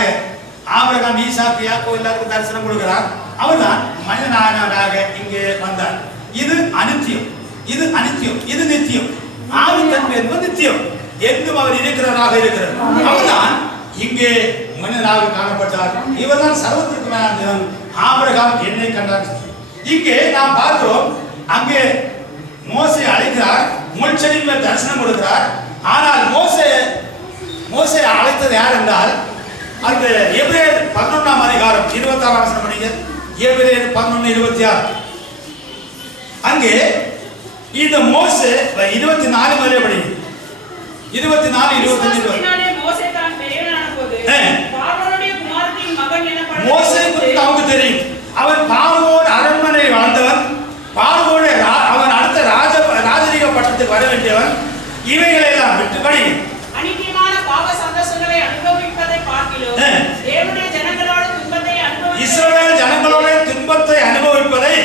ஆபிரகாம், ஈசாக்கு, யாக்கோபு எல்லாருக்கும் தரிசனம் கொடுக்கிறார். அவர்தான் மனிதனானவராக இங்கே வந்தார். இது அனித்தியம், இது அனித்தியம், இது நித்தியம். ஆவி தன்மை என்பது நித்தியம், என்றும் அவர் இருக்கிறவராக இருக்கிறார். அவர்தான் இங்கே மனிதனாக காணப்பட்டார். இவர்தான் சர்வத்திற்கு மேலான தேவன். ஆபிரகாம் என்னை கண்டார். இங்கே நாம் பார்க்கிறோம், அங்கே மோசே அழைக்கிறார், முள்செடியின் மேல் தரிசனம் கொடுக்கிறார். ஆனால் மோசே அழைத்தது யார் என்றால், அந்த எபிரேயர் 11ஆம் அதிகாரம் 26ஆம் வசனம் படிங்க. எபிரேயர் 11:26. அங்கே இந்த மோசே 24 மேலே படிங்க. 24, 25. மோசே தான் பெரியவனான போது பார்வோனுடைய குமாரத்தின் மகன் எனப்பட்ட மோசே குறித்து நமக்கு தெரியும். அவன் பார்வோன் அரண்மனை வாழ்ந்தவன். பார்வோனே அவன் அடுத்த ராஜரீக பட்டத்துக்கு வர வேண்டியவன். இவைகளை எல்லாம் விட்டுபடி அநீதியான பாவ சந்தோஷங்களை அனுபவிப்பதை பார்க்கிலும் தேவனுடைய ஜனங்களோடு துன்பத்தை அனுபவிப்பதை, இஸ்ரவேல் ஜனங்களோட துன்பத்தை அனுபவிப்பதை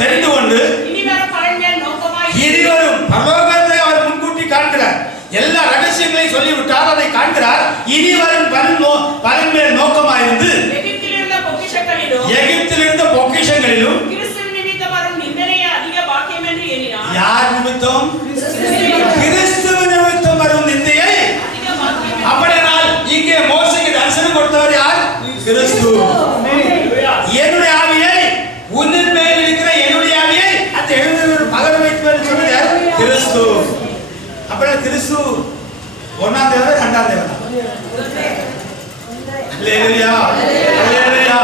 தெரிந்து கொண்டு இனிவரும் பலன்மேல் நோக்கமாய் இனிவரும் பரலோகத்தை அவர் முன்கூட்டி காண்கிறார். எல்லா ரகசியங்களையும் சொல்லிவிட்டார், அதை காண்கிறார். இனிவரும் பலன்மேல் நோக்கமாயிருந்து எகிப்திலிருந்த பொக்கிஷங்களிலும் கிறிஸ்துவின் நிமித்தம் வரும் நிந்தனையை அதிக பாக்கியம் என்று எண்ணினார். யார் நிமித்தம்? கிறிஸ்துவ நிமித்தம் வரும் நிந்தையை அதிக பாக்கியம். அப்படினால் இங்கே மோசேக்கு தரிசனம் கொடுத்தவர் யார்? கிறிஸ்து. என்னுடைய ஆவியை உன்னின் மேல் இருக்கிற என்னுடைய ஆவியை அந்த எழுதின மகன் வைத்து சொன்னது யார்? கிறிஸ்து. அப்படின்னா கிறிஸ்து 1ஆம் தேவன், 2ஆம் தேவன். அல்லேலூயா, அல்லேலூயா,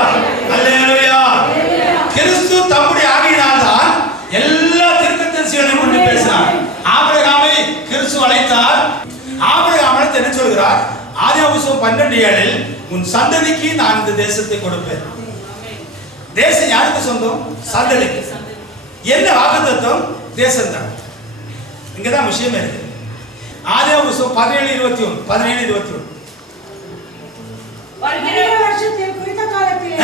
அல்லேலூயா. கிறிஸ்து தம்முடைய ஆவியினால் தான் எல்லா தீர்க்கதரிசிகளையும் கொண்டு பேசினார். ஆபிரகாமை கிறிஸ்து அழைத்தார். ஆபிரகாம் அழைத்து என்ன சொல்கிறார்? ஆதியாகமம் 12:7 உன் சந்ததிக்கு நான் இந்த தேசத்தை கொடுப்பேன். தேசம் யாருக்கு சொந்தம்? சந்ததிக்கு. என்ன வாக்குத்தத்தம்? தேசம் தான். இங்கதான் விஷயமே இருக்கு. ஆதியாகமம் 17:21, 17:21. வருகிற வருஷத்தில் குறித்த காலத்திலே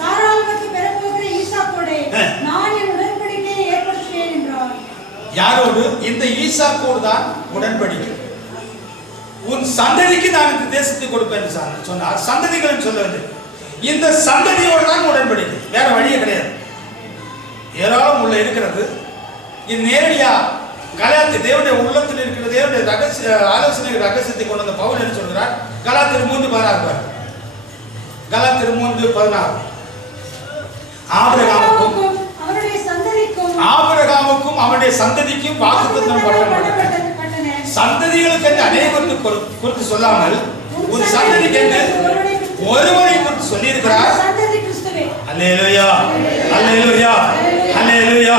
சாராளுக்கு பிறப்போகிற ஈசாக்கோடே நான் என் உடன்படிக்கையை ஏற்படுத்துவேன் என்றார். யாரோடு? இந்த ஈசாக்கோடு தான் உடன்படிக்கை. உன் சந்ததிக்கு நான் இந்த தேசத்தை கொடுப்பேன் சொன்னார். சந்ததிகள் சொல்லவில்லை, இந்த சந்ததியோடு தான் உடன்படிக்கை, வேற வழியே கிடையாது. ஏராளம் உள்ள இருக்கிறது. இது நேரடியா கலாத்தியர் தேவனுடைய உள்ளத்தில் இருக்கிற தேவனுடைய ரகசிய ஆலோசனை ரகசியத்தை கொண்டு வந்த பவுல் என்ன சொல்கிறார்? கலாத்தியர் 3:16. கலாத்தியர் 3:16. ஆபிரகாமுக்கும் அவனுடைய சந்ததிக்கும் வாக்குத்தத்தம் பண்ணப்பட்டது. சந்ததிகளுக்கு என்று அநேகருக்கு குறித்து சொல்லாமல் ஒரு சந்ததிக்கு என்று ஒருவரை குறித்து சொல்லி இருக்கிறார். சந்ததி கிறிஸ்துவே. அல்லேலூயா, அல்லேலூயா, அல்லேலூயா.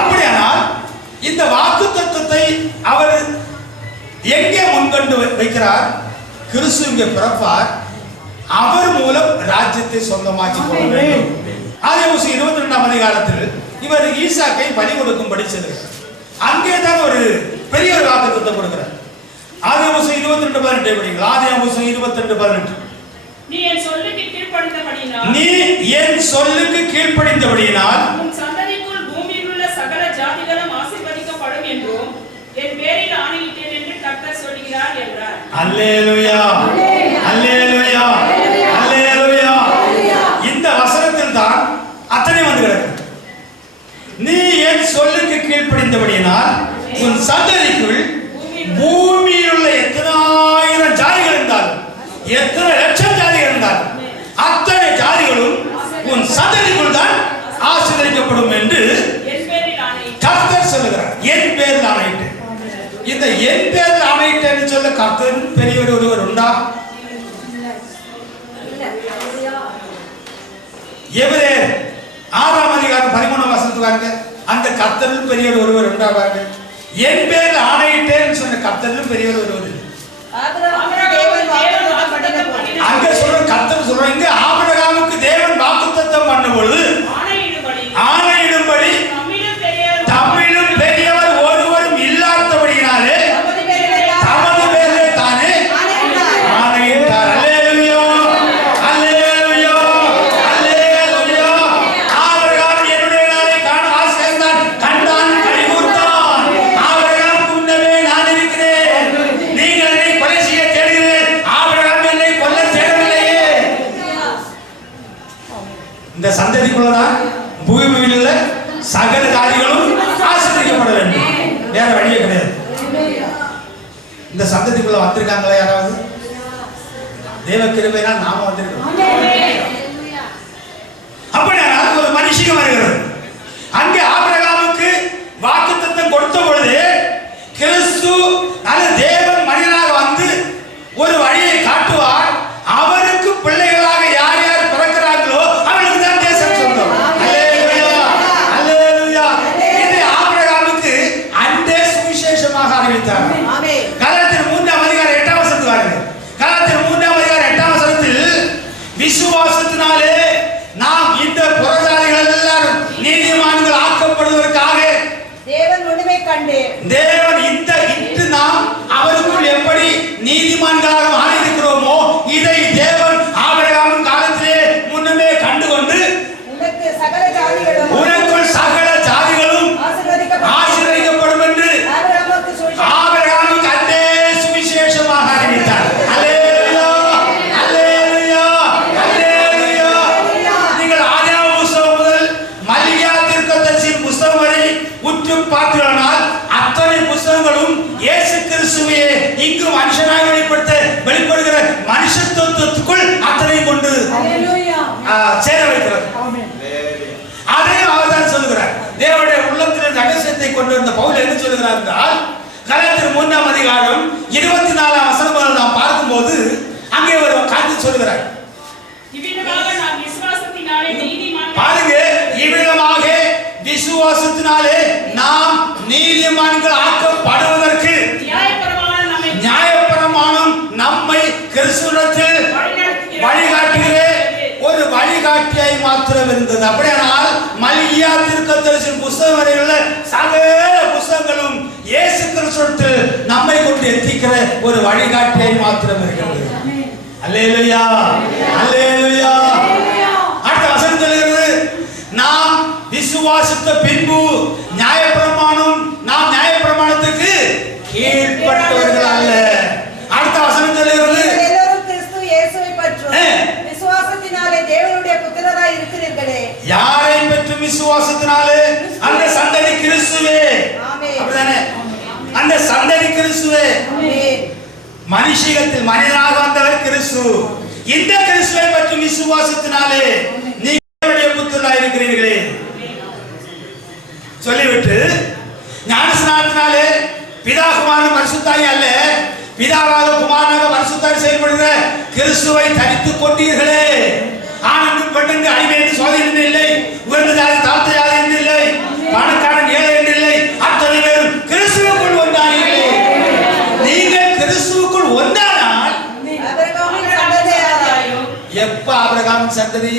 அப்படியானால் இந்த வாக்குத்தத்தத்தை அவர் எங்கே முன்கொண்டு வைக்கிறார்? கிறிஸ்து இங்கே பிறப்பார், அவர் மூலம் ராஜ்யத்தை சொந்தமாக்கி கொள்ள வேண்டும். ஆதியாகமம் 22ஆம் அதிகாரத்தில் இவர் ஈசாக்கை பலி கொடுக்கும்படி செய்கிறார். அங்கே தான் ஒரு பெரிய ஒரு வாக்குத்தத்தம் கொடுக்கிறார். ஆதியாகமம் 22:18 படிங்க. ஆதியாகமம் 22:18. நீ என் சொல்லுக்கு கீழ்ப்படிந்தபடியினால் நீ என் சொல்லுக்கு கீழ்ப்படிந்தபடியினால் உன் சந்ததிக்குள் பூமியில் உள்ள சகல ஜாதிகளும் ஆசீர்வதிக்கப்படும் என்றும் என் பேரில் ஆணையிட்டேன் என்று கர்த்தர் சொல்கிறார் என்றார். அல்லேலூயா, அல்லேலூயா, அல்லேலூயா. இந்த வசனத்தில் தான் அத்தனை வந்து கிடக்கு. நீ என் சொல்லுக்கு கீழ்ப்படிந்தபடியினால் உன் சந்ததிக்குள் பூமியில் உள்ள எத்தனை ஆயிரம் ஜாதிகள் இருந்தாலும், எத்தனை லட்சம் ஜாதிகள் இருந்தாலும், அத்தனை ஜாதிகளும் உன் சந்ததிக்குள் தான் ஆசீர்வதிக்கப்படும் என்று கர்த்தர் சொல்லுகிறார். என் பேரில் ஆணையிட்டு. இந்த என் பேரில் ஆணையிட்டு சொல்ல கர்த்தர் பெரியவர் ஒருவர் உண்டா? எபிரேயர் 6ஆம் அதிகாரம் 13ஆம் வசனத்துக்கு அந்த கர்த்தரிலும் பெரியவர் ஒருவர் உண்டாவாங்க. என் பேரில் ஆணையிட்டேன்னு சொன்ன கர்த்தரிலும் பெரியவர் ஒருவர். அங்க சொல்ற கர்த்தர் சொல்றாங்க, இங்க ஆபிரகாமுக்கு தேவன் வாக்குத்தத்தம் பண்ணும் பொழுது ஆணையிடும்படி தம்மிலும் பெரியவர் ஒருவரும் இல்லாதபடியினாலே தமது பேரிலே தானே ஆணையிட்டார். அல்லேலூயா, அல்லேலூயா, அல்லேலூயா. ஆபிரகாம் என்னுடைய நாளை காண ஆசையாயிருந்தான், கண்டான், கைகூர்ந்தான். ஆபிரகாமுக்கு முன்னமே நான் இருக்கிறேன், நீங்கள் என்னை கொலை செய்ய தேடுகிறேன், ஆபிரகாம் என்னை கொல்ல தேடவில்லையே. இந்த சந்ததிக்குள்ளதான் பூமியில் உள்ள சகல ஜாதிகளும் ஆசீர்வதிக்கப்பட வேண்டும். வேற வழியே கிடையாது. இந்த சந்ததிக்குள்ள வந்திருக்காங்களா யாராவது? தேவ கிருபையினால் நாம வந்திருக்கோம். அப்படியானால் ஒரு மனுஷன் வருகிறது. அங்கே ஆபிரகாமுக்கு வாக்குத்தத்தம் கொடுத்த பொழுது கிறிஸ்து அல்லது தேவன் மனிதனாக வந்து ஒரு வழியை காட்டுவார். அவருக்கு பிள்ளைகளாக யார் யார் பிறக்கிறார்களோ அவர்களுக்கு தான் தேசம் சொந்தம். அல்லேலூயா, அல்லேலூயா. இது ஆபிரகாமுக்கு அன்றே சுவிசேஷமாக அறிவித்தார். கலாத்தியர் 3ஆம் அதிகாரம் 8ஆம் வசனத்துக்கு வாருங்க. கலாத்தியர் 3ஆம் அதிகாரம் 8ஆம் வசனத்தில் விசுவாசத்தினாலே நாம் இந்த புறஜாதிகள் எல்லாரும் நீதிமான்கள் ஆக்கப்படுவதற்காக தேவன் ஒளிமை கண்டு தேவன் இன்று நாம் அவருக்குள் எப்படி நீதிமான்களாக மாறியிருக்கிறோமோ இதை தேவன் ஆபிரகாமின் காலத்திலே முன்னமே கண்டுகொண்டு உனக்குள் சகல ஜாதிகளும் ஆசீர்வதிக்கப்படும் என்று ஆபிரகாமுக்கு அன்றே சுவிசேஷமாக அறிவித்தார். அல்லேலூயா, அல்லேலூயா, அல்லேலூயா. நீங்கள் ஆதியாகம புத்தகம் முதல் மல்கியா தீர்க்கதரிசியின் புத்தகம் வரை உற்று பார்த்தீர்களானால் அத்தனை புத்தகங்களும் இயேசு கிறிஸ்துவே இங்கு மனுஷனாக வெளிப்படுகிற மனுஷத்துவத்துக்குள் அத்தனை கொண்டு சேர வைக்கிறது. அதையும் அவர் தான் சொல்லுகிறார். தேவனுடைய உள்ளத்தில் ரகசியத்தை கொண்டு வந்த பவுல் என்ன சொல்லுகிறார் என்றால், கலாத்தியர் 3ஆம் அதிகாரம் 24ஆம் வசனம் நாம் பார்க்கும்போது அங்கே ஒரு காரியத்தை சொல்லுகிறார். பாருங்க, இவ்விதமாக விசுவாசத்தினாலே நாம் நீதிமான்கள் ஆக்கப்படுவதற்கு நியாயப்பிரமாணம் நம்மை கிறிஸ்துவிடத்தில் வழிகாட்டுகிற ஒரு வழிகாட்டியாய் மாத்திரம் இருந்தது. அப்படியானால் மல்கியா தீர்க்கதரிசியின் புத்தகம் வரையுள்ள சகல புத்தகங்களும் இயேசு கிறிஸ்துவிடத்தில் நம்மை கொண்டு எத்திக்கிற ஒரு வழிகாட்டியாய் மாத்திரம் இருக்கிறது. அல்லேலூயா, அல்லேலூயா. அடுத்த வசனம் சொல்கிறது, நாம் விசுவாசித்த பின்பு நாம் நியாயப்பிரமாணத்துக்கு கீழ்ப்பட்டவர்கள் அல்ல. அடுத்த வசனம் சொல்கிறது, எல்லோரும் கிறிஸ்து இயேசுவை பற்றும் விசுவாசத்தினாலே தேவனுடைய புத்திரராய் இருக்கிறீர்களே. யாரை பற்றும் விசுவாசத்தினாலே? அந்த சந்ததி கிறிஸ்துவே. அப்படிதானே? அந்த சந்ததி கிறிஸ்துவே. மனுஷிகத்தில் மனிதனாக வந்தவர் கிறிஸ்து. இந்த கிறிஸ்துவை பற்றும் விசுவாசத்தினாலே நீங்களுடைய புத்திரராய் இருக்கிறீர்களே சொல்லிவிட்டு, ஞானஸ்நானத்தினாலே பிதா குமாரன் பரிசுத்தாய் அல்ல, பிதாவாக குமாரனாக பரிசுத்தாய் செயல்படுகிற கிறிஸ்துவை தரித்துக் கொண்டீர்களே. ஆனந்தும் பெண்ணுக்கு அடிமை என்று சோதனை என்று இல்லை, உயர்ந்த ஜாதி தாழ்ந்த ஜாதி என்று இல்லை, பணக்காரன் ஏழை என்று இல்லை, அத்தனை பேரும் கிறிஸ்துவுக்குள் ஒன்றானீர்களே. நீங்கள் கிறிஸ்துவுக்குள் ஒன்றானால் ஆபிரகாமின் சந்ததியாராயும். எப்ப ஆபிரகாமின் சந்ததி?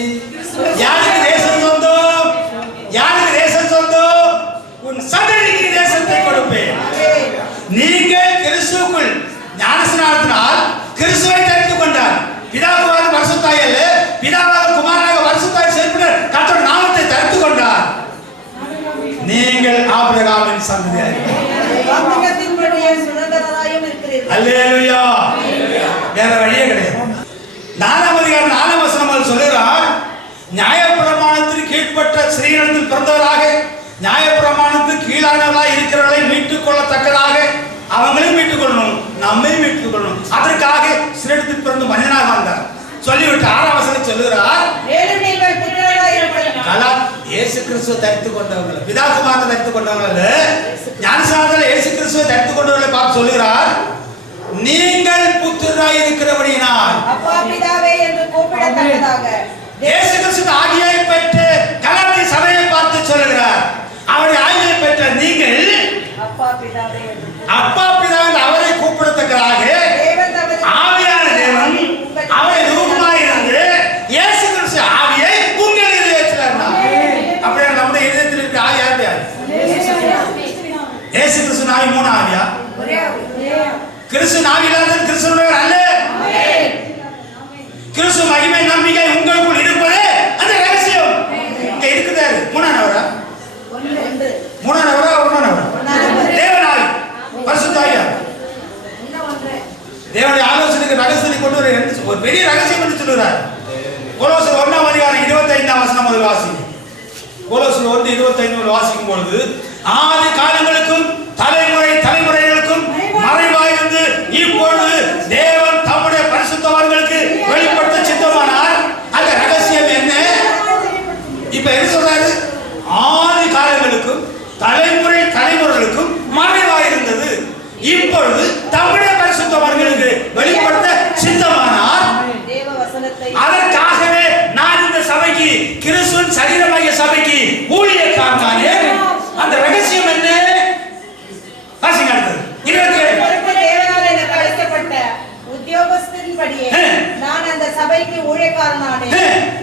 யாருக்கு தேசம் சொந்தம்? யாருக்கு தேசம் சொந்தம்? உன் சந்ததிக்கு தேசத்தை கொடுப்பேன். நீங்கள் கிறிஸ்துவுக்குள் ஞானஸ்நானத்தினால் கிறிஸ்துவை தெரிந்து கொண்டார். பிதாவாக பரிசுத்தாய் அல்ல, பிதாவாக குமாரனாக பரிசுத்தாய் செயல்பட கர்த்தருடைய நாமத்தை தெரிந்து கொண்டார். நீங்கள் ஆபிரகாமின் சந்ததியார். வாக்குத்தத்தத்தின்படியே சுதந்திரராயும் இருக்கிறீர்கள். அல்லேலூயா. வேற வழியே கிடையாது. 4ஆம் அதிகாரம் 4ஆம் வசனம் சொல்லுகிறார், நியாயப்பிரமாணத்திற்கு கீழ்ப்பட்ட ஸ்ரீனிடத்தில் பிறந்தவராக நியாயப்பிரமாணத்துக்கு கீழானவர்களாய் இருக்கிறவர்களை மீட்டுக் கொள்ளத்தக்கதாக அவங்களையும் மீட்டுக் கொள்ளணும், நம்மையும் மீட்டுக் கொள்ளணும். அதற்காக ஸ்ரீனிடத்தில் பிறந்த மனிதனாக வந்தார் சொல்லிவிட்டு 6ஆம் வசனம் சொல்லுகிறார், மேலும் நீங்கள் புத்திரராய் இருப்பீர்கள். இயேசு கிறிஸ்துவை தரித்துக் கொண்டவர்கள், பிதாகுமாரனை தரித்துக் கொண்டவர்கள், ஞானஸ்நானத்தில் இயேசு கிறிஸ்துவை தரித்துக் கொண்டவர்களை பார்த்து சொல்லுகிறார், நீங்கள் புத்திரராய் இருக்கிறபடியினால் அப்பா பிதாவே என்று கூப்பிடத்தக்கதாக இயேசு கிறிஸ்து ஆகியை பெற்று கலாத்திய சபையை பார்த்து சொல்லுகிறார், அவருடைய ஆகியை பெற்ற நீங்கள் அப்பா பிதாவே என்று அப்பா பிதாவை அவரை கூப்பிடத்தக்கதாக தேவன் தமது ஆவியான தேவன் அவரை ரூபமாய் இருந்து இயேசு கிறிஸ்து ஆவியை உங்கள் இதயத்தில் இருந்தார். அப்படியே நம்முடைய இதயத்தில் இருக்க ஆவி யாருடைய ஆவி? இயேசு கிறிஸ்து ஆவி 3 ஆவியா? கிறிஸ்து ஆவி இல்லாத கிறிஸ்துவர் அல்ல. கிறிஸ்து மகிமை நம்பிக்கை உங்களுக்குள் இருப்பதே அந்த ரகசியம். இங்க இருக்குது 3ஆம் நபரா? 3ஆம் நபரா? 1ஆம் நபரா? தேவனாய் பரிசுத்தாயா தேவனுடைய ஆலோசனைக்கு ரகசியத்தை கொண்டு வர ஒரு பெரிய ரகசியம் என்று சொல்லுகிறார். கொலோசர் 1ஆம் அதிகாரம் 25ஆம் வசனம் முதல் வாசிங்க. கொலோசர் 1:25 வாசிக்கும் பொழுது, ஆதி காலங்களுக்கும் தலைமுறை தலைமுறைகளுக்கும் மறைவாயிருந்து இப்பொழுது தேவன் தம்முடைய பரிசுத்தவான்களுக்கு வெளிப்படுத்த சித்தமானார். அந்த ரகசியம் என்ன? இப்ப என்ன சொல்றாரு? ஆதி காலங்களுக்கும் தலைமுறை தலைமுறைகளுக்கும் மறைவாயிருந்தது, இப்பொழுது தம்முடைய பரிசுத்தவான்களுக்கு வெளிப்படுத்த சித்தமானார். தேவ வசனத்தை அதற்காகவே நான் இந்த சபைக்கு, கிறிஸ்துவின் சரீரமாகிய சபைக்கு ஊழியக்காரனானே. அந்த ரகசியம் என்ன? வாசிங்க அடுத்தது 27. தேவனால் எனக்கு அளிக்கப்பட்ட உத்தியோகஸ்தின்படியே நான் அந்த சபைக்கு ஊழியக்காரனானே.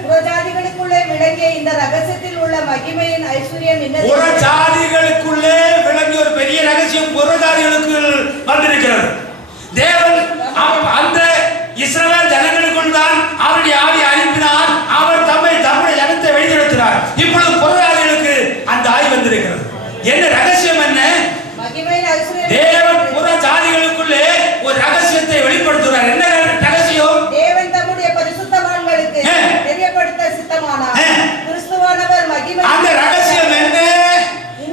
புறஜாதிகளுக்குள்ளே விளங்கிய இந்த ரகசியத்தில் உள்ள மகிமையின் ஐஸ்வர்யம் என்ன? புறஜாதிகளுக்குள்ளே விளங்கிய ஒரு பெரிய ரகசியம் புறஜாதிகளுக்கு வந்திருக்கிறது. தேவன் அந்த இஸ்ரவேல் ஜனங்களுக்குள் தான் அவருடைய ஆவியை அனுப்பினார். அவர் தம்முடைய ஜனத்தை வெளிப்படுத்தினார். இப்பொழுது புறஜாதிகளுக்கு அந்த ஆவி வந்திருக்கிறது. என்ன ரகசியம்? என்ன மகிமையின் ஐஸ்வர்யம்? தேவன் புறஜாதிகளுக்குள்ளே ஒரு ரகசியத்தை வெளிப்படுத்துகிறார். என்ன ரகசியம்? தேவன் தம்முடைய பரிசுத்தவான்களுக்கு தெரியப்படுத்த சித்தமானார். கிறிஸ்துவானவர் மகிமை. அந்த ரகசியம் என்ன?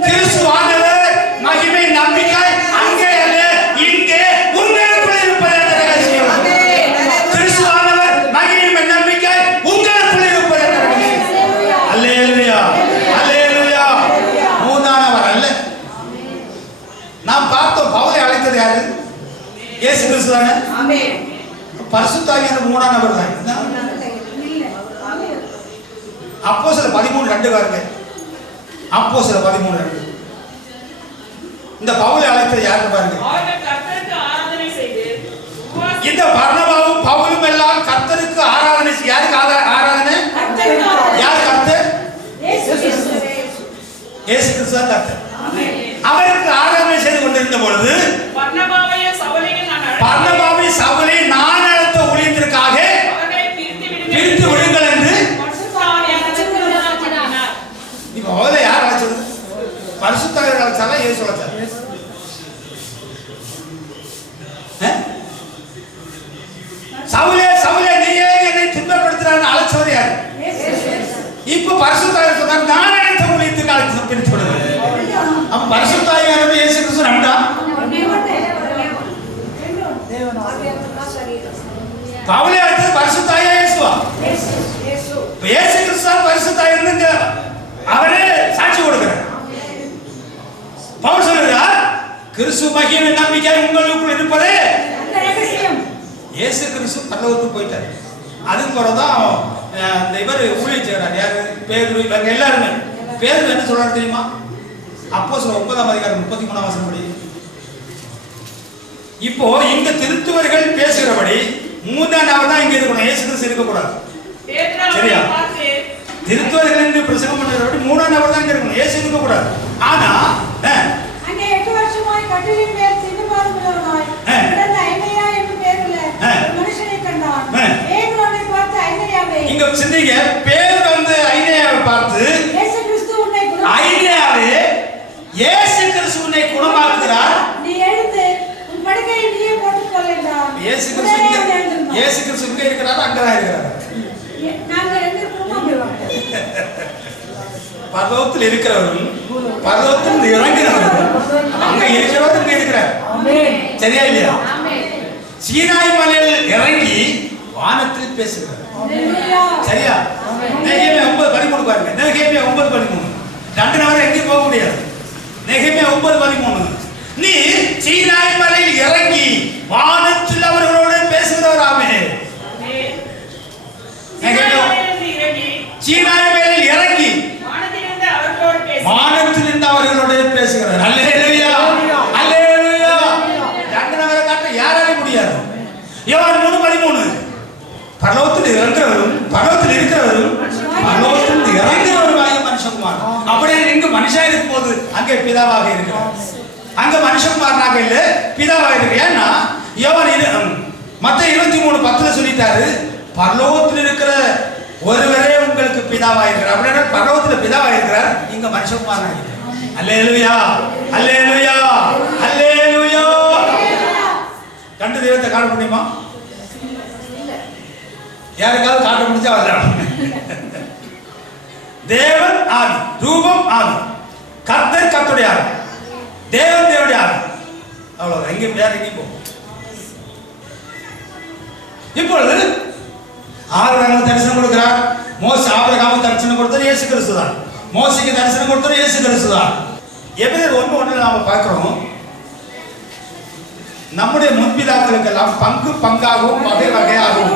கிறிஸ்துவானவர் மகிமை நம்பிக்கை அங்கே அல்ல, இங்கே உங்களுக்குள் இருப்பது அந்த ரகசியம். கிறிஸ்துவானவர் மகிமை நம்பிக்கை உங்களுக்குள் இருப்பது அந்த ரகசியம். அல்லேலூயா, அல்லேலூயா. 3ஆனவர் அல்ல. நாம் பார்த்தோம், பவுலை அழைத்தது யாரு? இயேசு கிறிஸ்து தானே. ஆமென். பரிசுத்தாவியானவர் 3ஆனவர் தான். அப்போஸ்தலர் 13:2 பாருங்க. அப்போஸ்தலர் 13:2. இந்த பவுலை அழைத்தது யாரு பாருங்க. அவர்கள் கர்த்தருக்கு ஆராதனை செய்து இந்த பர்னபாவும் பவுலும் எல்லாம் கர்த்தருக்கு ஆராதனை. யாருக்கு ஆராதனை? யார் கர்த்தர்? இயேசு கிறிஸ்து தான் கர்த்தர். அவருக்கு ஆராதனை செய்து கொண்டிருந்த பொழுது பர்னபாவையும் சவுலையும் நான் அழைத்த ஊழியத்திற்காக அவர்களை பிரித்து விடுங்கள் என்று இப்ப அவளை யார் அழைச்சது? பரிசுத்தர் அழைச்சாரா இயேசு அழைச்சாரா? சவுலே சவுலே நீயே என்னை துன்பப்படுத்துறான்னு அழைச்சவர் யாரு? இப்ப பரிசுத்தர் சொன்னார், நான் அழைத்த ஊழியத்துக்கு அழைத்து பிரித்து விடுங்கள். அப்ப பரிசுத்தாவியானவர் இயேசு கிறிஸ்து நம்பா பவுலை அடுத்தது பரிசுத்தாயா இயேசுவா? இயேசு கிறிஸ்து பரிசுத்தாய் இருந்து அவரே சாட்சி கொடுக்கிறார். பவுல் சொல்லுகிறார், கிறிஸ்து மகிமை நம்பிக்கை உங்களுக்குள் இருப்பதே இயேசு கிறிஸ்து பரலோகத்துக்கு போயிட்டாரு. அதுக்கு பிறகுதான் இந்த இவர் ஊழியம் செய்கிறார். யாரு? பேதுரு. இவங்க எல்லாருமே. பேதுரு என்ன சொல்றாரு தெரியுமா? அப்போஸ்தலர் 9:33 படி. இப்போ இங்க திருத்துவர்கள் பேசுகிறபடி மூன்றாம் நபர் தான் இங்க இருக்கணும். இயேசு கிறிஸ்து இருக்கக்கூடாது. சரியா? திருத்துவர்கள் என்று பிரசங்கம் பண்ணுறபடி மூன்றாம் நபர் தான் இங்க இருக்கணும். இயேசு இருக்கக்கூடாது. ஆனா அங்கே 8 வருஷமாய் கட்டிலின் மேல் திண்ணுபாடுள்ளவனாய் கிடந்த ஐனேயா என்று பேருள்ள மனுஷனை கண்டான். பேதுரு அவனை பார்த்து ஐனேயாவே. இங்க சிந்திங்க. பேதுரு வந்து ஐனேயாவை பார்த்து இயேசு கிறிஸ்து உன்னை ஐனேயாவே இயேசு கிறிஸ்து உன்னை குணமாக்குகிறார். நீ எழுந்து உன் படுக்கையை நீயே போட்டுக்கொள் என்றார். இயேசு கிறிஸ்து இங்க இருக்கிறார், அங்கதான் இருக்கிறார். நாங்க ரெண்டு பேரும் பரலோகத்தில் இருக்கிறவரும் பரலோகத்தில் இறங்கிறவரும் அங்க இருக்கிறவரும் இங்க இருக்கிறார். சரியா இல்லையா? சீனாய் மலையில் இறங்கி வானத்தில் பேசுகிறார். சரியா? நெகேமியா 9:13 பாருங்க. நெகேமியா 9:13. 2 நபர் எங்கேயும் போக முடியாது. நெகேமியா 9:13. நீ சீனாய் மலையில் இறங்கி வானத்தில் அவர்களோடு பேசுகிறவராமே. சீனாய் மலையில் இறங்கி வானத்திலிருந்து அவர்களோடு பேசுகிறார். அல்லேலூயா, அல்லேலூயா. 2 நபரை காட்ட யாரால முடியாது. யோவான் 3:13. பரலோகத்தில் இறங்குறவரும் பரலோகத்தில் இருக்கிறவரும் பரலோகத்தில் இறங்குறவருமாகிய மனுஷகுமார். அப்படியே இங்கு மனுஷன் இருக்கும் போது அங்கே பிதாவாக இருக்கிறார். அங்க மனுஷகுமாரனாக இல்ல, பிதாவாக இருக்கு. ஏன்னா யோவான் மத்தேயு 23:10 சொல்லிட்டாரு, பரலோகத்தில் இருக்கிற ஒருவரே உங்களுக்கு பிதாவாக இருக்கிறார். அப்படின்னா பரலோகத்தில் பிதாவாக இருக்கிறார், இங்க மனுஷகுமாரனாக இருக்கிறார். அல்லேலூயா, அல்லேலூயா, அல்லேலூயா. 2 தெய்வத்தை காண முடியுமா? யாருக்காவது காட்ட முடிஞ்சா வரலாம். தேவன் ஆவி, ரூபம் ஆவி. கர்த்தர் கர்த்தருடைய ஆவி, தேவன் தேவனுடைய ஆவி. அவ்வளவுதான். எங்க வேற எங்கேயும் போகும். இப்பொழுது ஆபிரகாமுக்கு தரிசனம் கொடுக்கிறார். மோசே ஆபிரகாமுக்கு தரிசனம் கொடுத்தது இயேசு கிறிஸ்து தான். மோசேக்கு தரிசனம் கொடுத்தது இயேசு கிறிஸ்து தான். எபிரேயர் 1:1 நாம பார்க்கிறோம். நம்முடைய முன்பிதாக்களுக்கெல்லாம் பங்கு பங்காகவும் வகை வகையாகவும்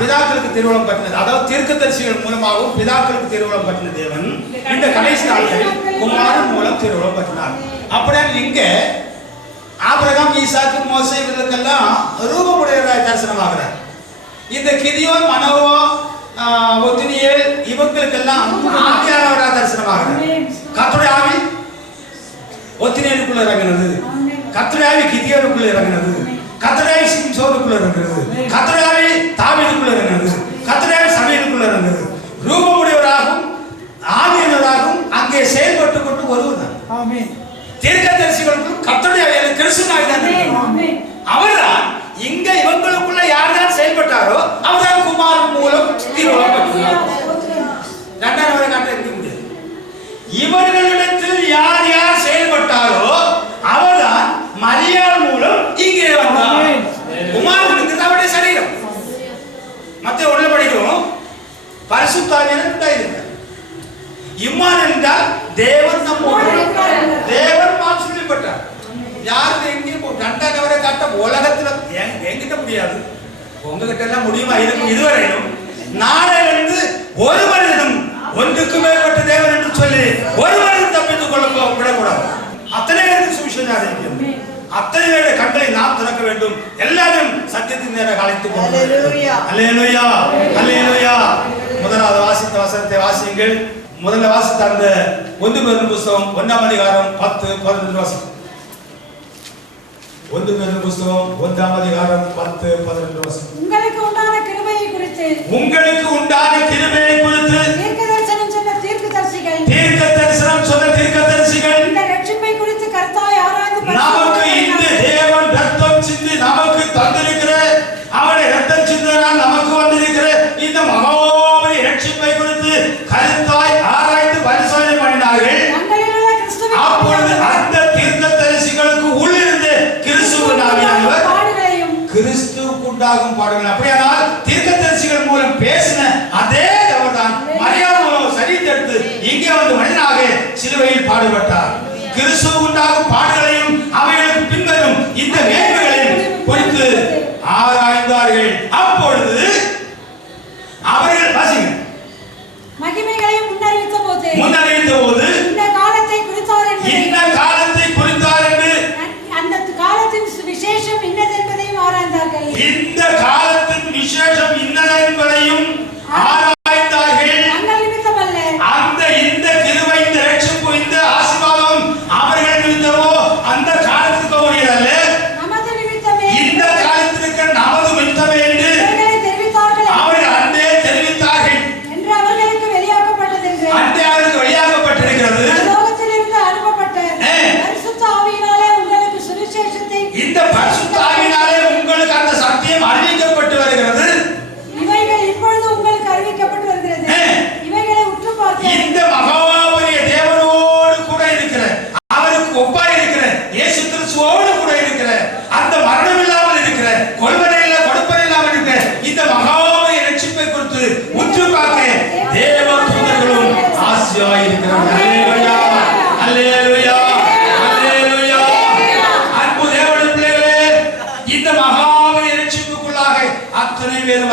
பிதாக்களுக்கு திருவுளம் பற்றினது, அதாவது தீர்க்கதரிசிகள் மூலமாகவும் பிதாக்களுக்கு திருவுளம் பற்றின தேவன் இந்த கடைசி நாட்களில் குமாரன் மூலம் திருவுளம் பற்றினார். அப்படியே இங்க ஆபிரகாம், ஈசாக்கு, மோசே இவர்களுக்கெல்லாம் ரூபமுடையவராய் தரிசனமாகிறார். இந்த கிதியோன், மனோவா, ஒத்னியேல் இவங்களுக்கெல்லாம் ஆவியானவராக தரிசனமாகிறார். கர்த்தருடைய ஆவி ஒத்னியேலுக்குள்ள இறங்கினது, கர்த்தருடைய ஆவி கிதியோனுக்குள்ள இறங்கினது, கர்த்தருடைய ஆவி சிம்சோனுக்குள்ள இறங்கினது, கர்த்தருடைய ஆவி தாவீதுக்குள்ள இறங்கினது, கர்த்தருடைய ஆவி சமீலுக்குள்ள இறங்கினது. ரூபமுடையவராகவும் ஆவியானவராகவும் அங்கே செயல்பட்டு கொண்டு வருவதுதான். ஆமென். தீர்க்கதரிசிகளுக்கும் கர்த்தருடைய ஆவியான கிறிஸ்துவாய் தான் அவர்தான் இங்க இவங்களுக்குள்ள யார்தான் செயல்பட்டாரோ அவர்தான் குமாரன் மூலம் திருவுளம் பெற்றார். 2ஆம் நபரை காட்ட இருக்க முடியாது. இவர்களிடத்தில் யார் யார் செயல்பட்டாரோ அவர்தான் மரியாள் மூலம் இங்கே வந்தார். குமாரனுக்கு அவருடைய சரீரம். மத்திய 1 படிக்கிறோம். பரிசுத்த ஆவியானவர் உண்டாயிருக்கிறார். இம்மானுவேல் என்றால் தேவன் நம்மோடு. தேவன் மாம்சமாக்கப்பட்டார். யாருக்கு எங்கேயும் 2ஆம் நபரை காட்ட உலகத்துல என்கிட்ட முடியாது. உங்ககிட்ட எல்லாம் முடியுமா? இதுவரையும் நாளையிலிருந்து ஒரு மனிதனும் ஒன்றுக்கு மேற்பட்ட தேவன் என்று சொல்லி ஒரு மனிதன் தப்பித்துக் கொள்ள விடக்கூடாது. அத்தனை பேருக்கு சுவிசேஷம் அறிவிக்கணும். அத்தனை பேருடைய கண்களை நாம் திறக்க வேண்டும். எல்லாரும் சத்தியத்தின் நேராக அழைத்துக் கொள்ள வேண்டும். அல்லேலூயா, அல்லேலூயா. முதலாவது வாசித்த வசனத்தை வாசியுங்கள். முதல்ல வாசித்த அந்த 1 பேதுரு புத்தகம் 1ஆம் அதிகாரம் 10-11 வாசிக்கும். 1 பேதுரு புத்தகம் 1ஆம் அதிகாரம் 10-11 வாசிக்கும். உங்களுக்கு உண்டான கிருபையை குறித்து தீர்க்க தரிசனம் சொன்ன தீர்க்கதரிசிகள் இந்த ரட்சிப்பை குறித்து கர்த்தாய் ஆராய்ந்து நமக்கு இந்த தேவன் ரத்தம் சிந்தி நமக்கு தந்திருக்கிற அவருடைய ரத்தம் சிந்தினால் நமக்கு வந்திருக்கிற இந்த மகாபலி ரட்சிப்பை குறித்து கர்த்தாய் ஆராய்ந்து பரிசோதனை பண்ணினார்கள். அப்பொழுது அந்த தீர்க்கதரிசிகளுக்கு உள்ளிருந்து கிறிஸ்துவின் ஆவியானவர் கிறிஸ்துவுக்கு உண்டாகும் பாடுகள். அப்படியானால் தீர்க்கதரிசிகள் மூலம் பேசின அதே தேவன்தான் மரியாள் மூலம் சரீரத்தை இங்கே வந்து மனிதனாக சிலுவையில் பாடுபட்டார். கிறிஸ்துவுக்கு உண்டாகும் பாடுகளையும் அவைகளுக்கு பின்வரும்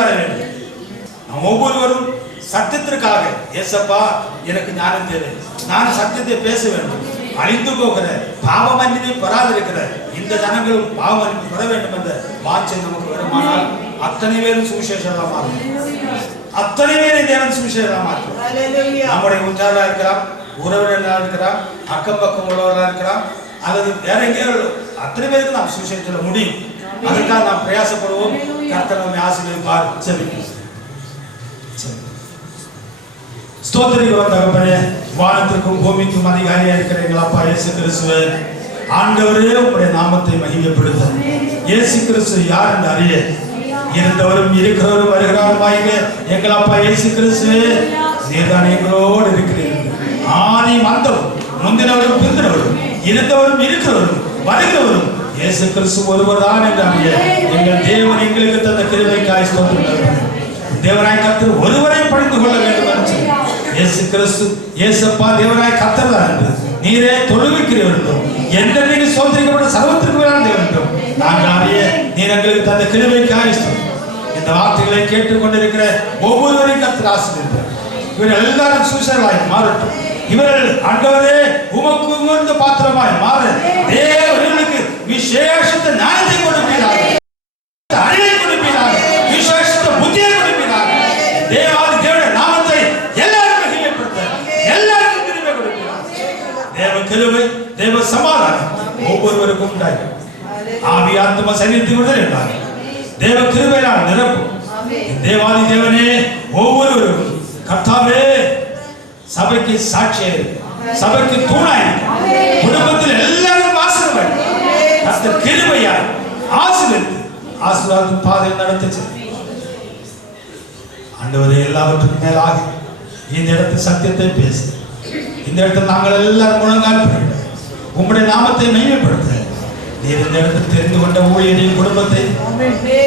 வேண்டும் வர வேண்டும். நாம் ஒவ்வொருவரும் சத்தியத்திற்காக ஏசப்பா எனக்கு ஞானம் தேவை, நான் சத்தியத்தை பேச வேண்டும், அழிந்து போகிற பாவ மன்னிப்பை பெறாதிருக்கிற இந்த ஜனங்களும் பாவ மன்னிப்பு பெற வேண்டும் என்ற வாஞ்சை நமக்கு வருமானால் அத்தனை பேரும் சுவிசேஷமாக மாறும். அத்தனை பேரும் தேவன் சுவிசேஷமாக மாற்றும். நம்முடைய உற்றாரா இருக்கலாம், உறவினர்களாக இருக்கலாம், அக்கம் பக்கம் உள்ளவர்களாக இருக்கலாம், அல்லது வேற எங்கேயோ அத்தனை பேருக்கு நாம் சுவிசேஷம் சொல்ல முடியும். அதற்காக நாம் பிரயாசப்படுவோம். கர்த்தர் நம்மை ஆசீர்வதிப்பார். ஜெபிப்போம். ஸ்தோத்திரிக்கிறோம் தகப்பனே, வானத்திற்கும் பூமிக்கும் அதிகாரியா இருக்கிற எங்கள் அப்பா இயேசு கிறிஸ்துவே, ஆண்டவரே உம்முடைய நாமத்தை மகிமைப்படுத்த. இயேசு கிறிஸ்து யார் என்று அறிய இருந்தவரும் இருக்கிறவரும் வருகிறாருமாயிங்க எங்கள் அப்பா இயேசு கிறிஸ்துவே, நீர்தான் எங்களோடு இருக்கிறீர்கள். ஆதி மந்தவரும் முந்தினவரும் பிந்தினவரும் இருந்தவரும் இருக்கிறவரும் வருகிறவரும் இயேசு கிறிஸ்து ஒருவர் தான் என்று அறிய எங்கள் தேவன் எங்களுக்கு தந்த கிருபைக்காய் ஸ்தோத்திரம். தேவனாய் கர்த்தர் ஒருவரை பணிந்து கொள்ள வேண்டும் என்று இயேசு கிறிஸ்து இயேசப்பா தேவனாய் கர்த்தர் தான் என்று நீரே தொழுவிக்கிறவர் என்றும் எந்த நீங்க சோதரிக்கப்பட்ட சர்வத்திற்கு வேளாண் தேவன் என்றும் நாங்கள் அறிய நீர் எங்களுக்கு தந்த கிருபைக்காய் ஸ்தோத்திரம். இந்த வார்த்தைகளை கேட்டுக்கொண்டிருக்கிற ஒவ்வொருவரையும் கர்த்தர் ஆசீர்வதிப்பார். இவர்கள் எல்லாரும் சுவிசேஷராய் மாறட்டும். இவர்கள் ஆண்டவரே உமக்கு உகந்த பாத்திரமாய் மாற தேவர்களுக்கு விசேஷத்த ஞானத்தை கொடுப்பீராக, அறிவை கொடுப்பீராக, விசேஷத்த புத்தியை கொடுப்பீராக. தேவாதி தேவனுடைய நாமத்தை எல்லாரும் மகிமைப்படுத்த, எல்லாருக்கும் கிருபை கொடுப்பீராக. தேவ கிருபை, தேவ சமாதானம் ஒவ்வொருவருக்கும் உண்டாகும். ஆவி ஆத்ம சரீரத்தை விடுதலை உண்டாகும். தேவ கிருபையால் நிரப்பும். தேவாதி தேவனே ஒவ்வொருவரும் கர்த்தாவே சபைக்கு சாட்சியர், சபைக்கு தூணாய், குடும்பத்தில் எல்லாரும் ஆசீர்வாதம் கர்த்தர் கிருபையால் ஆசீர்வதித்து ஆசீர்வாதத்தின் பாதையில் நடத்துச்சு. ஆண்டவரே எல்லாவற்றுக்கும் மேலாக இந்த இடத்தில் சத்தியத்தை பேசு. இந்த இடத்தில் நாங்கள் எல்லாரும் முழங்கால் பண்ணிவிட உம்முடைய நாமத்தை மகிமைப்படுத்த நீர் இந்த இடத்தில் தெரிந்து கொண்ட ஊழியரின் குடும்பத்தை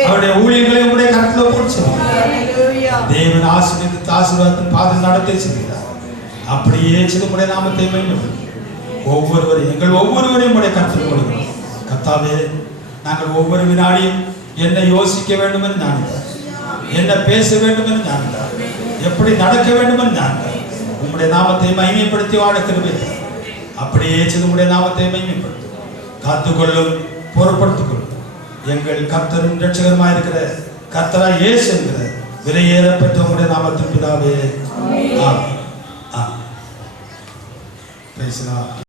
அவருடைய ஊழியர்களை உங்களுடைய கருத்தில் போட்டு தேவன் ஆசீர்வதித்து ஆசீர்வாதத்தின் பாதையில் நடத்தி செய்கிறார். அப்படியே உம்முடைய நாமத்தை மகிமைப்படுத்த ஒவ்வொருவரையும் எங்கள் ஒவ்வொருவரையும் உடைய கருத்தில் கொடுக்கிறோம். கர்த்தாவே நாங்கள் ஒவ்வொரு வினாடியும் என்ன யோசிக்க வேண்டும் என்று ஞானித்தார், என்ன பேச வேண்டும் என்று ஞானித்தார், எப்படி நடக்க வேண்டும் என்று ஞானித்தார். உம்முடைய நாமத்தை மகிமைப்படுத்தி வாழ கிருபை. அப்படியே உம்முடைய நாமத்தை மகிமைப்படுத்தும், காத்துக்கொள்ளும், பொறுப்படுத்திக் கொள்ளும். எங்கள் கர்த்தரும் இரட்சகருமாய் இருக்கிற கர்த்தராய் இயேசு என்கிற விலையேறப்பெற்ற உம்முடைய நாமத்தின் பிதாவே. ஆமென். Praise the Lord.